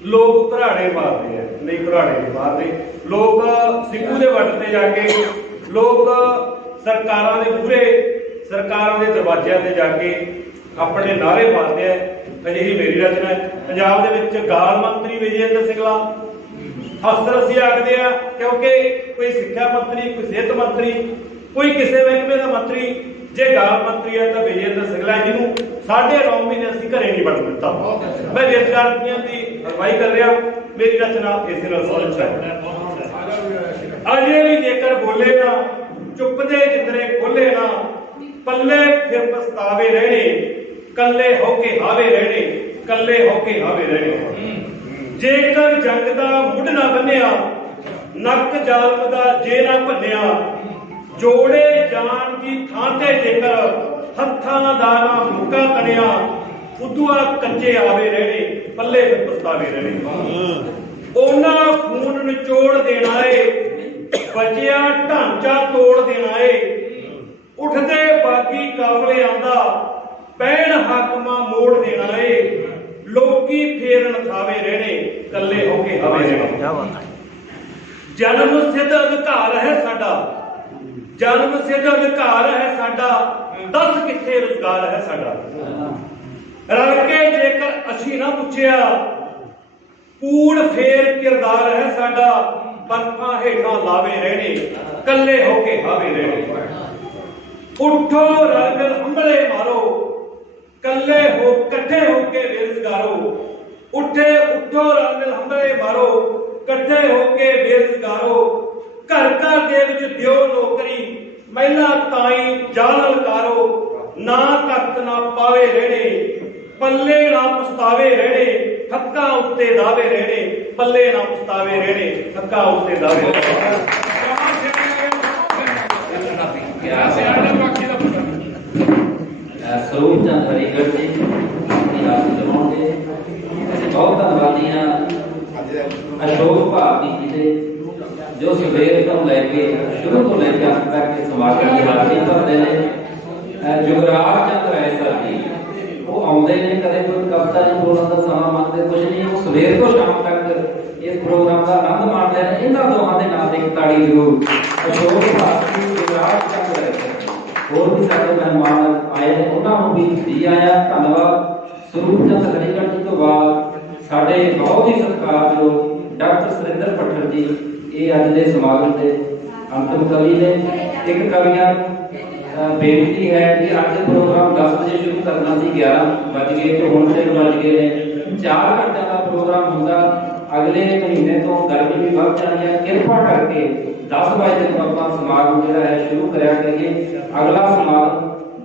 ਲੋਕ ਘਰਾੜੇ ਮਾਰਦੇ ਆ, ਨਹੀਂ ਘਰਾੜੇ ਨਹੀਂ ਮਾਰਦੇ। ਲੋਕ ਸਿੱਧੂ ਦੇ ਵੱਟ ਤੇ ਜਾ ਕੇ, ਲੋਕ ਸਰਕਾਰਾਂ ਦੇ ਮੂਹਰੇ, ਸਰਕਾਰਾਂ ਦੇ ਦਰਵਾਜ਼ਿਆਂ ਤੇ ਜਾ ਕੇ ਆਪਣੇ ਨਾਅਰੇ ਮਾਰਦੇ ਆ। ਅਜਿਹੀ ਮੇਰੀ ਰਚਨਾ ਹੈ। ਪੰਜਾਬ ਦੇ ਵਿੱਚ ਗਾਲ ਮੰਤਰੀ ਵਿਜੇ ਇੰਦਰ ਸਿੰਗਲਾ, ਅਫਸਰ ਅਸੀਂ ਆਖਦੇ ਆ ਕਿਉਂਕਿ ਕੋਈ ਸਿੱਖਿਆ ਮੰਤਰੀ, ਕੋਈ ਸਿਹਤ ਮੰਤਰੀ, ਕੋਈ ਕਿਸੇ ਮਹਿਕਮੇ ਦਾ ਮੰਤਰੀ ਜੇ ਗਾਲ ਮੰਤਰੀ ਹੈ ਤਾਂ ਵਿਜੇ ਇੰਦਰ ਸਿੰਗਲਾ, ਜਿਹਨੂੰ 9.5 ਮਹੀਨੇ ਅਸੀਂ ਘਰੇ ਨਹੀਂ ਵੜਨ ਦਿੱਤਾ। ਮੈਂ ਬੇਰੁਜ਼ਗਾਰੀਆਂ ਦੀ ਅਗਵਾਈ ਕਰ ਰਿਹਾ। ਮੇਰੀ ਰਚਨਾ ਇਸੇ ਨਾਲ ਸੰਬੰਧਿਤ ਹੈ। ਅਜੇ ਵੀ ਜੇਕਰ ਬੋਲੇ ਨਾ, ਚੁੱਪਦੇ ਜਿੰਦਰੇ ਖੋਲੇ ਨਾ, ਪੱਲੇ ਫਿਰ ਪਛਤਾਵੇ ਰਹਿਣੇ, ਕੱਲੇ ਹੋ ਕੇ ਹਾਵੇ ਰਹਿਣੇ, ਕੱਲੇ ਹੋ ਕੇ ਹਾਵੇ ਰਹਿਣੇ। ਜੇਕਰ ਜੰਗ ਦਾ ਮੁੱਢ ਨਾ ਬੰਨਿਆ, ਨੱਕ ਜ਼ਾਲਮ ਦਾ ਜੇ ਨਾ ਭੰਨਿਆ, ਜੋੜੇ ਜਾਣ ਦੀ ਥਾਂ ਤੇ ਜੇਕਰ ਹੱਥਾਂ ਦਾ ਨਾ ਮੁੱਕਾ ਤਣਿਆ, ਫੁੱਦੂਆ ਕੱਚੇ ਆਵੇ ਰਹਿਣੇ, ਪੱਲੇ ਫਿਰ ਪਛਤਾਵੇ ਰਹਿਣੇ। ਉਹਨਾਂ ਖੂਨ ਨਿਚੋੜ ਦੇਣਾ ਏ, ਬਚਿਆ ਢਾਂਚਾ ਤੋੜ ਦੇਣਾ ਏ, ਉੱਠਦੇ ਬਾਗੀ ਕਾਫਲੇ ਆਉਂਦਾ, ਪੈਣ ਹਾਕਮਾਂ ਮੋੜ ਦੇਣਾ ਏ, ਲੋਕੀ ਫੇਰਨ ਥਾਵੇ ਰਹਿਣੇ, ਕੱਲੇ ਹੋ ਕੇ ਹਵੇ ਰਹਿਣੇ। ਜਨਮ ਸਿੱਧ ਅਧਿਕਾਰ ਹੈ ਸਾਡਾ, ਜਨਮ ਸਿੱਧ ਅਧਿਕਾਰ ਹੈ ਸਾਡਾ, ਦੱਸ ਕਿੱਥੇ ਰੁਜ਼ਗਾਰ ਹੈ ਸਾਡਾ। ਰਲ ਕੇ ਜੇਕਰ ਅਸੀਂ ਨਾ ਪੁੱਛਿਆ, ਕੂੜ ਫੇਰ ਕਿਰਦਾਰ ਹੈ ਸਾਡਾ, ਬਰਫਾਂ ਹੇਠਾਂ ਲਾਵੇ ਰਹਿਣੇ, ਕੱਲੇ ਹੋ ਕੇ ਹਾਵੇ ਰਹਿਣੇ। ਉੱਠੋ ਰਲ ਮਿਲ ਹੰਬਲੇ ਮਾਰੋ, ਕੱਲੇ ਹੋ ਇਕੱਠੇ ਹੋ ਕੇ ਬੇਰੁਜ਼ਗਾਰੋ। ਉੱਠੋ ਰਲ ਮਿਲ ਹੰਬਲੇ ਮਾਰੋ, ਇਕੱਠੇ ਹੋ ਕੇ ਬੇਰੁਜ਼ਗਾਰੋ। ਘਰ ਘਰ ਦੇ ਵਿੱਚ ਦਿਓ ਨੌਕਰੀ, ਮਹਿਲਾ ਤਾਈ ਜਾਲ ਲਲਕਾਰੋ। ਨਾ ਤਖਤ ਨਾ ਪਾਵੇ ਰਹਿਣੇ, ਪੱਲੇ ਨਾ ਪਛਤਾਵੇ ਰਹਿਣੇ, ਹੱਕਾਂ ਉੱਤੇ ਦਾਵੇ ਰਹਿਣੇ, ਪੱਲੇ ਨਾ ਪਛਤਾਵੇ ਰਹਿਣੇ, ਹੱਕਾਂ ਉੱਤੇ ਦਾਵੇ ਰਹਿਣੇ। ਸਰੂਪ ਚੰਦ ਹਰੀਗੜ੍ਹ ਜੀ ਦੀ ਹਾਜ਼ਰੀ ਲਵਾਉਣਗੇ। ਬਹੁਤ ਧੰਨਵਾਦੀ ਹਾਂ ਅਸ਼ੋਕ ਭਾਰਤੀ ਜੀ ਦੇ, ਜੋ ਸਵੇਰ ਤੋਂ ਲੈ ਕੇ ਸ਼ੁਰੂ ਤੋਂ ਲੈ ਕੇ ਅੰਤ ਤੱਕ ਸਮਾਗਮ ਦੀ ਹਾਜ਼ਰੀ ਭਰਦੇ ਨੇ। ਜੁਗਰਾਜ ਚੰਦ ਰਾਏ ਸਰ ਜੀ, ਉਹ ਆਉਂਦੇ ਨੇ, ਕਦੇ ਕੋਈ ਕਵਿਤਾ ਨਹੀਂ ਬੋਲਣ ਦਾ ਸਮਾਂ ਮੰਗਦੇ, ਕੁਝ ਨਹੀਂ, ਉਹ ਸਵੇਰ ਤੋਂ ਸ਼ਾਮ ਤੱਕ ਇਸ ਪ੍ਰੋਗਰਾਮ ਦਾ ਆਨੰਦ ਮਾਣਦੇ ਨੇ। ਇਹਨਾਂ ਦੋਹਾਂ ਦੇ ਨਾਮ ਤੇ ਇੱਕ ਤਾੜੀ ਜ਼ਰੂਰ। ਅਸ਼ੋਕ ਭਾਰਤੀ, ਜੁਗਰਾਜ ਚੰਦ ਰਾਏ ਸਰ, ਹੋਰ ਵੀ ਸਾਡੇ ਮਹਿਮਾਨ ਆਏ ਨੇ, ਉਹਨਾਂ ਨੂੰ ਵੀ ਜੀ ਆਇਆਂ, ਧੰਨਵਾਦ। ਸਰੂਪ ਚੰਦ ਹਰੀਗੜ੍ਹ ਜੀ ਤੋਂ ਬਾਅਦ ਸਾਡੇ ਬਹੁਤ ਹੀ ਸਤਿਕਾਰਯੋਗ ਡਾਕਟਰ ਸੁਰਿੰਦਰ ਪੱਠਰ ਜੀ, ਇਹ ਅੱਜ ਦੇ ਸਮਾਗਮ ਦੇ ਅੰਤਿਮ ਕਵੀ ਨੇ। ਇੱਕ ਕਵੀਆਂ ਬੇਨਤੀ ਹੈ ਕਿ ਅੱਜ ਪ੍ਰੋਗਰਾਮ 10 ਵਜੇ ਸ਼ੁਰੂ ਕਰਨਾ ਸੀ, 11 ਵੱਜ ਗਏ ਤੇ ਹੁਣ 3 ਵੱਜ ਗਏ ਨੇ। 4 ਘੰਟਿਆਂ ਦਾ ਪ੍ਰੋਗਰਾਮ ਹੁੰਦਾ। ਅਗਲੇ ਮਹੀਨੇ ਤੋਂ ਗਰਮੀ ਵੀ ਵੱਧ ਜਾਣੀ ਹੈ, ਕਿਰਪਾ ਕਰਕੇ 10 ਵਜੇ ਤੱਕ ਆਪਾਂ ਸਮਾਗਮ ਜਿਹੜਾ ਹੈ ਸ਼ੁਰੂ ਕਰਿਆ ਕਰੀਏ। ਅਗਲਾ ਸਮਾਗਮ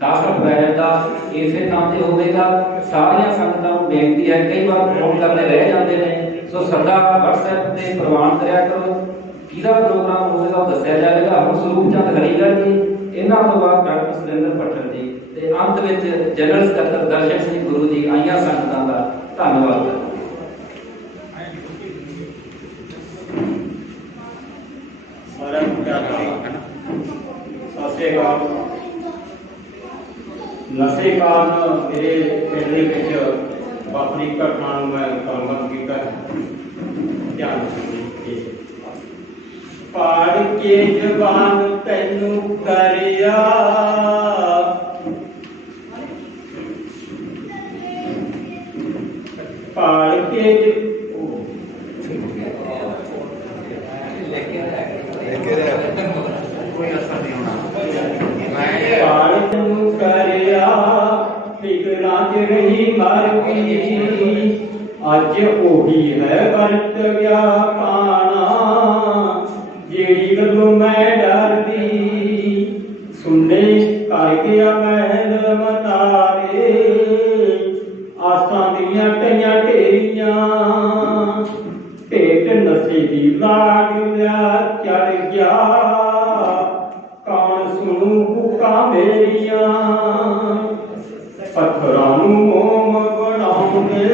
10 ਅਪ੍ਰੈਲ ਦਾ ਇਸੇ ਥਾਂ ਤੇ ਹੋਵੇਗਾ। ਸਾਰੀਆਂ ਸੰਗਤਾਂ ਨੂੰ ਬੇਨਤੀ ਹੈ, ਕਈ ਵਾਰ ਫੋਨ ਕਰਨੇ ਰਹਿ ਜਾਂਦੇ ਨੇ, ਸੋ ਸਾਡਾ WhatsApp ਤੇ ਪ੍ਰਵਾਨ ਕਰਿਆ ਕਰੋ। ਕਿਹਦਾ ਪ੍ਰੋਗਰਾਮ ਹੋਵੇਗਾ ਉਹ ਦੱਸਿਆ ਜਾਵੇਗਾ। ਹੁਣ ਸਰੂਪ ਚੰਦ ਹਰੀਗੜ੍ਹ ਜੀ, ਇਹਨਾਂ ਤੋਂ ਬਾਅਦ ਡਾਕਟਰ ਸੁਰਿੰਦਰ ਪੱਠਰ ਜੀ ਤੇ ਅੰਤ ਵਿੱਚ ਜਨਰਲ ਸਕੱਤਰ ਦਰਸ਼ਨ ਸਿੰਘ ਗੁਰੂ ਜੀ। ਆਈਆਂ ਸੰਗਤਾਂ ਦਾ ਧੰਨਵਾਦ। ਨਸ਼ੇ ਕਾਰਨ ਮੇਰੇ ਪਿੰਡ ਦੇ ਵਿੱਚ ਵਾਪਰੀ ਘਟਨਾ ਨੂੰ ਮੈਂ ਕਲਮਬੰਦ ਕੀਤਾ। ਧਿਆਨ ਰੱਖੋ। ਪਾੜ ਕੇ ਜ਼ਬਾਨ ਤੈਨੂੰ ਕਰਿਆ, ਪਾੜ ਕੇ ਪਾੜ ਕਰਿਆ, ਫਿਕਰਾਂ ਚ ਰਹੀ ਮਰ ਗਈ। ਅੱਜ ਉਹੀ ਹੈ ਵਰਤ ਗਿਆ ਪਾਣਾ, ਜਿਹੜੀ ਗੱਲੋਂ ਮੈਂ ਡਰਦੀ। ਸੁਣੇ ਕਰ ਗਿਆ ਮਹਿਲ ਮਤਾਰੇ, ਆਸਾਂ ਦੀਆਂ ਟਈਆਂ ਢੇਰੀਆਂ। ਢੇਟ ਨਸ਼ੇ ਦੀ ਲਾਗ ਲਿਆ ਚੜ ਗਿਆ, ਕੌਣ ਸੁਣੂ ਹੁਕਾਂ ਮੇਰੀਆਂ। ਪੱਥਰਾਂ ਨੂੰ ਮੋਮ ਬਣਾਉਂਦੇ,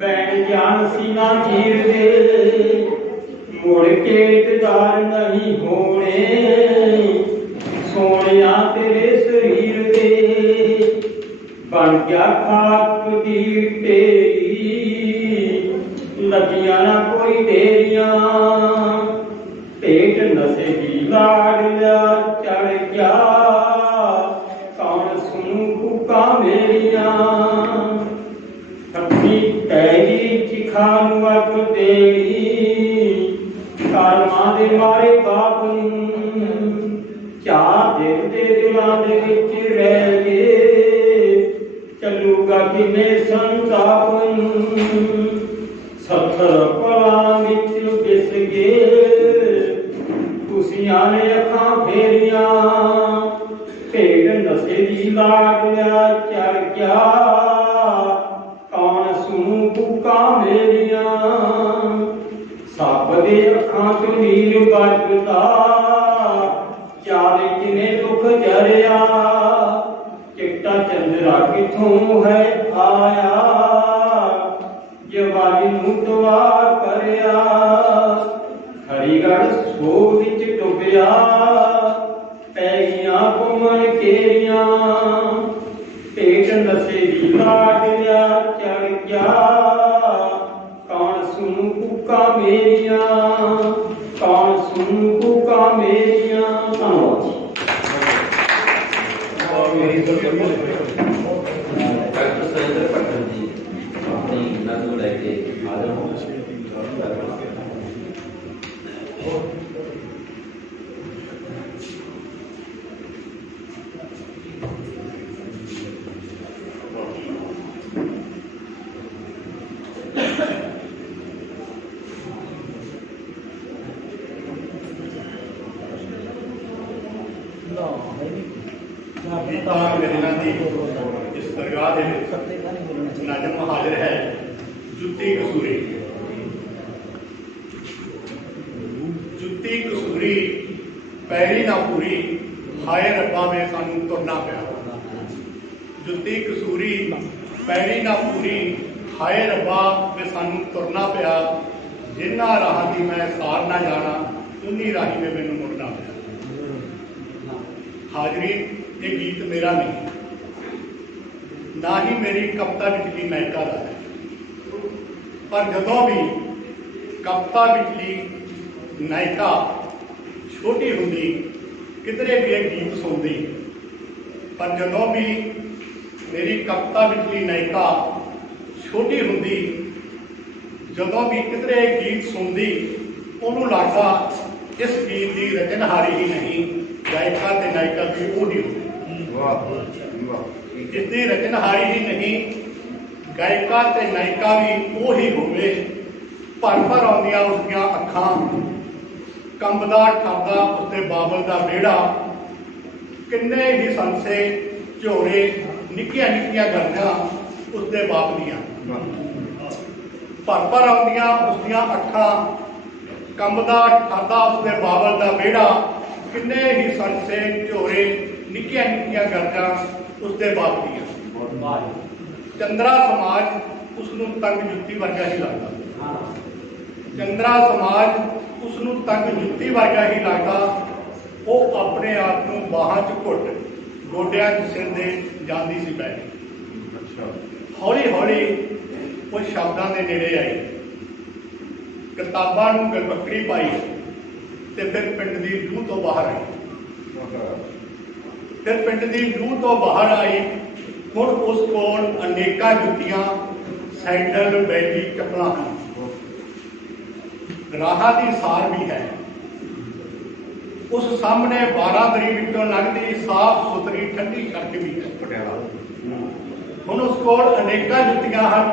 ਬੈਣ ਜਾਨ ਸੀਨਾ ਚੀਰਦੇ। ਮੁੜ ਕੇ ਇੰਤਜ਼ਾਰ ਨਹੀਂ ਹੋਣੇ, ਸੋਹਣਿਆ जलिया तेरे शरीर दे बन गया खाक दी ढेरी लगिया ना कोई ढेरिया पेट नशे की लाड़िया चढ़ गया कौन सुनू फूका मेरिया अपनी पैरी चिखानु अग देनी कर्मा दे मारे बाप चार दिल दे दिलों दे विच रह गए चलूगा किवें संताप सत्तर पलां विच बिस गए खुशियां ने अखां फेरियां भेड़ नशे दी लाड़िया चढ़ गया कौन सुनू फूका मेरिया सप दे अखां चों नीर बजदा चाले किने दुख जरिया चिट्टा चंद्रा किथों है आया जवानी नूं तवा करया हरिगढ़ सो विच डुबिया पै गईयां घुमण केरियां पेट नशे दी लाड़िया चढ़ गया कौन सुनू फूका मेरिया कौन सुनू फूका मेरिया धन्यवाद डॉक्टर सुरेंद्र पटेल जी अपनी नज़म लेके हाजिर हो इस दरगाह के नजम हाजिर है जुत्ती कसूरी जुत्ती कसूरी पैरी ना पूरी हाय रब्बा में सानू तुरना पिया जुत्ती कसूरी पैरी ना पूरी हाय रब्बा में सानू तुरना पिया जिन्ना राह की मैं सार ना जाना उन्नी राही में मैनू मुड़ना पिया हाजरी ये गीत मेरा नहीं ना ही मेरी कविता विचली नायिका का है पर जदों भी कविता विचली नायिका छोटी होंगी किधरे भी एक गीत सुनती पर जदों भी मेरी कविता विचली नायिका छोटी होंगी जदों भी किधरे एक गीत सुनती उन्होंने लगता इस गीत की रचनहारी ही नहीं गायिका ते नायिका भी वो नहीं होती इसकी रचनहारी ही नहीं गायिका ते नायिका भी वो ही होवे भर भर आउंदियां उसदियां अखां कंबदा ठरदा उसके बाबल का बेड़ा किन्ने ही संसे झोरे निक्कियां निक्कियां गलियां उसके बाप दियां भर भर आउंदियां उसदियां अखां कंबदा ठरदा उसके बाबल का बेड़ा किन्ने ही संसे झोरे निक्कियां निक्कियां गलियां उसके बाप दियां चंद्रा समाज उसनूं तंग जुत्ती वर्गा ही लगता चंद्रा समाज उसनूं तंग जुत्ती वर्गा ही लगता वो अपने आप को बाहां च घुट गोडियां च सिर दे जांदी सी बैठी हौली हौली वो शब्दां दे नेड़े आई किताबां नूं गलपकड़ी पाई ते फिर पिंड दी जूह तो बाहर आई फिर पिंड दी जूह तो बाहर आई हुण उस कोल अनेकां जुत्तियां सैंडल बैली चप्पलां हैं राह की सार भी है उस सामने 12 दरी विचों लगती साफ सुथरी ठंडी सड़क भी है पटियाला हुण उस कोल अनेकां जुत्तियां हैं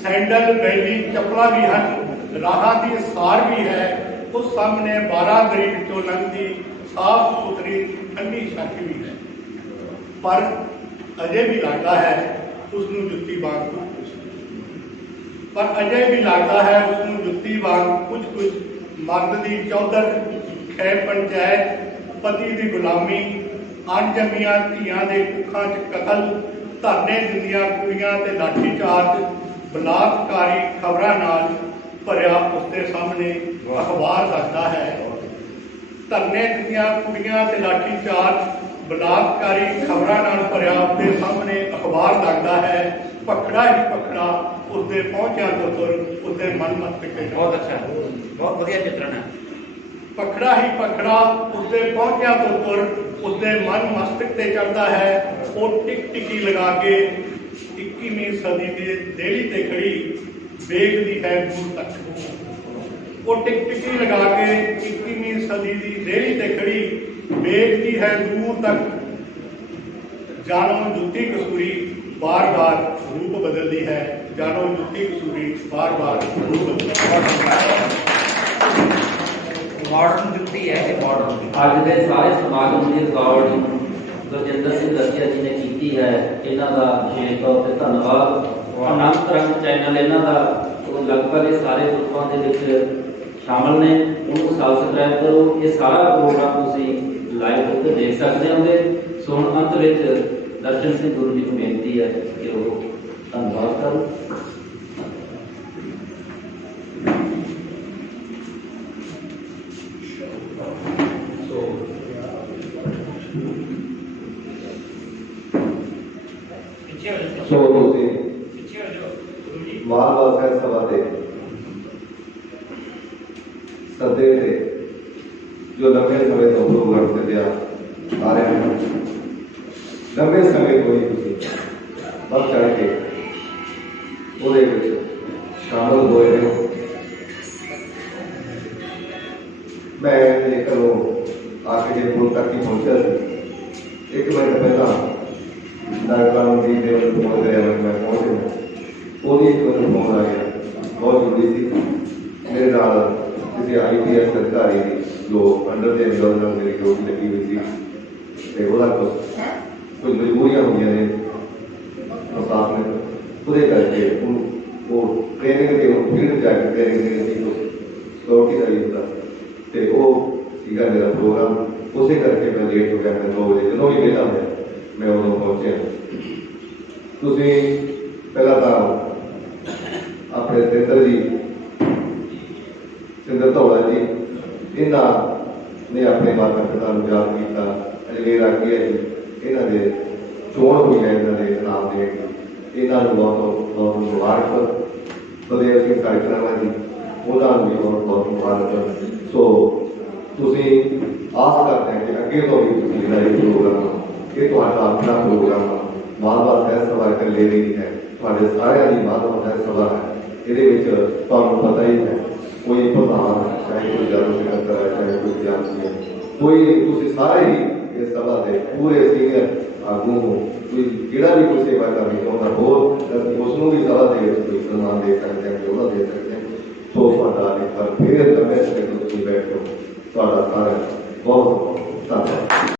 सैंडल बैली चप्पलां भी हैं राह की सार भी है उस सामने 12 दरी विचों लगती साफ सुथरी ठंडी सड़क भी है पर अजे भी लगता है उसनूं जुत्ती वांग पर अजे भी लगता है उसनूं जुत्ती वांग कुछ कुछ मर्द की चौधर खै पंचायत पति की गुलामी अणजमियां धियां दे कुखां च कतल धरने दिंदियां कुड़ियां ते लाठी चार्ज बलात्कारी खबरां नाल भरिया उसके सामने अखबार रखता है धरने दिंदियां कुड़ियां ते लाठी चार्ज ਬਲਾਤਕਾਰੀ ਖਬਰਾਂ ਨਾਲ ਭਰਿਆ ਆਪਣੇ ਸਾਹਮਣੇ ਅਖਬਾਰ ਲੱਗਦਾ ਹੈ, ਭਖੜਾ ਹੀ ਭਖੜਾ ਉਸਦੇ ਪਹੁੰਚਿਆ ਤੋਂ ਤੁਰ ਉਸਦੇ ਮਨ ਮਸਤਕ ਤੇ ਬਹੁਤ ਅੱਛਾ, ਬਹੁਤ ਵਧੀਆ ਚਿੱਤਰਣ ਹੈ। ਭਖੜਾ ਹੀ ਭਖੜਾ ਉਸਦੇ ਪਹੁੰਚਿਆ ਤੋਂ ਤੁਰ ਉਸਦੇ ਮਨ ਮਸਤਕ ਤੇ ਚੜਦਾ ਹੈ। ਉਹ ਟਿਕ ਟਿਕੀ ਲਗਾ ਕੇ 21ਵੀਂ ਸਦੀ ਦੀ ਦੇਹਲੀ ਤੇ ਖੜੀ ਵੇਖਦੀ ਹੈ ਦੂਰ ਤੱਕ। ਉਹ ਟਿਕ ਟਿਕੀ ਲਗਾ ਕੇ 21ਵੀਂ ਸਦੀ ਦੀ ਦੇਹਲੀ ਤੇ ਖੜੀ ਵੇਖਦੀ ਹੈ ਦੂਰ ਤੱਕ। ਜਾਨੋ ਜੁੱਤੀ ਕਸੂਰੀ ਬਾਰ-ਬਾਰ ਰੂਪ ਬਦਲਦੀ ਹੈ। ਜਾਨੋ ਜੁੱਤੀ ਕਸੂਰੀ ਬਾਰ-ਬਾਰ ਰੂਪ ਬਦਲਦੀ ਹੈ। ਮਾਡਰਨ ਜੁੱਤੀ ਹੈ ਕਿ ਮਾਡਰਨ? ਅੱਜ ਦੇ ਸਾਰੇ ਸਮਾਗਮ ਦੀ ਰਿਕਾਰਡਿੰਗ ਗੁਰਜਿੰਦਰ ਸਿੰਘ ਦਸਿਆ ਜੀ ਨੇ ਕੀਤੀ ਹੈ। ਇਹਨਾਂ ਦਾ ਵਿਸ਼ੇਸ਼ ਤੌਰ ਤੇ ਧੰਨਵਾਦ। ਅਨੰਤ ਰੰਗ ਚੈਨਲ ਇਹਨਾਂ ਦਾ ਲਗਭਗ ਇਹ ਸਾਰੇ ਗਰੁੱਪਾਂ ਦੇ ਵਿੱਚ ਸ਼ਾਮਲ ਨੇ, ਉਹਨੂੰ ਸਬਸਕ੍ਰਾਈਬ ਕਰੋ। ਇਹ ਸਾਰਾ ਪ੍ਰੋਗਰਾਮ ਤੁਸੀਂ ਲਾਈਵ ਉੱਤੇ ਦੇਖ ਸਕਦੇ ਹੋਗੇ। ਸੋ ਹੁਣ ਅੰਤ ਵਿੱਚ ਦਰਸ਼ਨ ਸਿੰਘ ਗੁਰੂ ਜੀ ਨੂੰ ਬੇਨਤੀ ਹੈ ਕਿ ਉਹ ਧੰਨਵਾਦ ਕਰਨ। ਸੋ ਤੁਸੀਂ ਮਾਲਵਾ ਸਾਹਿਬ ਸਭਾ ਦੇ ਸੱਦੇ ਤੇ ਜੋ ਲੰਬੇ ਸਮੇਂ ਤੋਂ ਪ੍ਰੋਗਰਾਮ ਚੱਲਿਆ ਆ ਰਿਹਾ ਹੈ, ਲੰਬੇ ਸਮੇਂ ਤੋਂ ਹੀ ਤੁਸੀਂ ਵੱਧ ਚੜ੍ਹ ਕੇ ਉਹਦੇ ਵਿੱਚ ਸ਼ਾਮਲ ਹੋਏ ਹੋ। ਮੈਂ ਇਹ ਘਰੋਂ ਆ ਕੇ ਜੇ ਪੁਲ ਤੱਕ ਹੀ ਪਹੁੰਚਿਆ ਸੀ, 1 ਮਿੰਟ ਪਹਿਲਾਂ ਨਾਗਰਾਮ ਜੀ ਦੇ ਵੱਲ ਪਹੁੰਚ ਰਿਹਾ ਮੈਂ ਪਹੁੰਚ ਗਿਆ। ਉਹਦੀ ਇੱਕ ਮੈਨੂੰ ਫੋਨ ਆ ਗਿਆ, ਬਹੁਤ ਜ਼ਰੂਰੀ ਸੀ। ਮੇਰੇ ਨਾਲ ਕਿਸੇ IPS ਅਧਿਕਾਰੀ ਦੀ ਜੋ ਅੰਡਰ ਦੇ ਅੰਦਰ ਮੇਰੀ ਡਿਊਟੀ ਲੱਗੀ ਹੋਈ ਸੀ, ਤੇ ਉਹਦਾ ਕੁਝ ਮਜਬੂਰੀਆਂ ਹੁੰਦੀਆਂ ਨੇ ਸਾਥ ਨੇ, ਉਹਦੇ ਕਰਕੇ ਉਹ ਟ੍ਰੇਨਿੰਗ ਦੇ ਫੀਲਡ ਜਾ ਕੇ ਟ੍ਰੇਨਿੰਗ ਦੇ ਸੀ ਸਿਕਿਉਰਿਟੀ ਦਾ ਹੀ ਹੁੰਦਾ, ਤੇ ਉਹ ਸੀਗਾ ਮੇਰਾ ਪ੍ਰੋਗਰਾਮ। ਉਸੇ ਕਰਕੇ ਮੈਂ ਲੇਟ ਹੋ ਗਿਆ। ਮੈਂ 9 ਵਜੇ ਜਦੋਂ ਵੀ ਵਿਹਲਾ ਹੋਇਆ ਮੈਂ ਉਦੋਂ ਪਹੁੰਚਿਆ। ਤੁਸੀਂ ਪਹਿਲਾਂ ਤਾਂ ਆਪਣੇ ਸਿੰਦਰ ਜੀ, ਸਿੰਦਰ ਧੌਲਾ ਜੀ, ਇਹਨਾਂ ਨੇ ਆਪਣੇ ਮਾਤਾ ਪਿਤਾ ਨੂੰ ਯਾਦ ਕੀਤਾ। ਅਜਮੇਰ ਆ ਕੇ ਜੀ ਇਹਨਾਂ ਦੇ ਚੋਣ ਹੋਈ ਹੈ, ਇਹਨਾਂ ਦੇ ਨਾਮ ਦੇ ਇਹਨਾਂ ਨੂੰ ਬਹੁਤ ਬਹੁਤ ਮੁਬਾਰਕ। ਬਲਦੇਵ ਸਿੰਘ ਕਾਇਕਰਾਵਾ ਜੀ, ਉਹਨਾਂ ਨੂੰ ਵੀ ਬਹੁਤ ਬਹੁਤ ਮੁਬਾਰਕ। ਸੋ ਤੁਸੀਂ ਆਸ ਕਰਦੇ ਹਾਂ ਕਿ ਅੱਗੇ ਤੋਂ ਵੀ ਤੁਸੀਂ ਜਿਹੜਾ ਇਹ ਪ੍ਰੋਗਰਾਮ, ਇਹ ਤੁਹਾਡਾ ਆਪਣਾ ਪ੍ਰੋਗਰਾਮ ਮਾਲਵਾ ਸਾਹਿਬ ਸਭਾ ਇਕੱਲੇ ਨਹੀਂ ਹੈ, ਤੁਹਾਡੇ ਸਾਰਿਆਂ ਦੀ ਮਾਲਵਾ ਸਾਹਿਬ ਸਭਾ ਹੈ। ਇਹਦੇ ਵਿੱਚ ਤੁਹਾਨੂੰ ਪਤਾ ਹੀ ਹੈ, ਕੋਈ ਪ੍ਰਧਾਨ ਚਾਹੇ ਕੋਈ ਜਨਰਲ ਸਕੱਤਰ ਹੈ, ਚਾਹੇ ਕੋਈ ਜਾਤੀ ਹੈ, ਕੋਈ ਤੁਸੀਂ ਸਾਰੇ ਹੀ ਇਸ ਸਭਾ ਦੇ ਪੂਰੇ ਸੀਨੀਅਰ ਆਗੂ ਹੋ। ਕੋਈ ਜਿਹੜਾ ਵੀ ਕੋਈ ਸੇਵਾ ਕਰਨੀ ਚਾਹੁੰਦਾ ਹੋਰ ਉਸ ਨੂੰ ਵੀ ਸਭਾ ਦੇ ਵਿੱਚ ਕੋਈ ਸਨਮਾਨ ਦੇ ਸਕਦੇ ਹਾਂ, ਉਹਦਾ ਦੇ ਸਕਦੇ ਹਾਂ। ਸੋ ਤੁਹਾਡਾ ਇੱਕ ਵਾਰ ਫਿਰ ਲੰਬੇ ਸਮੇਂ ਤੋਂ ਤੁਸੀਂ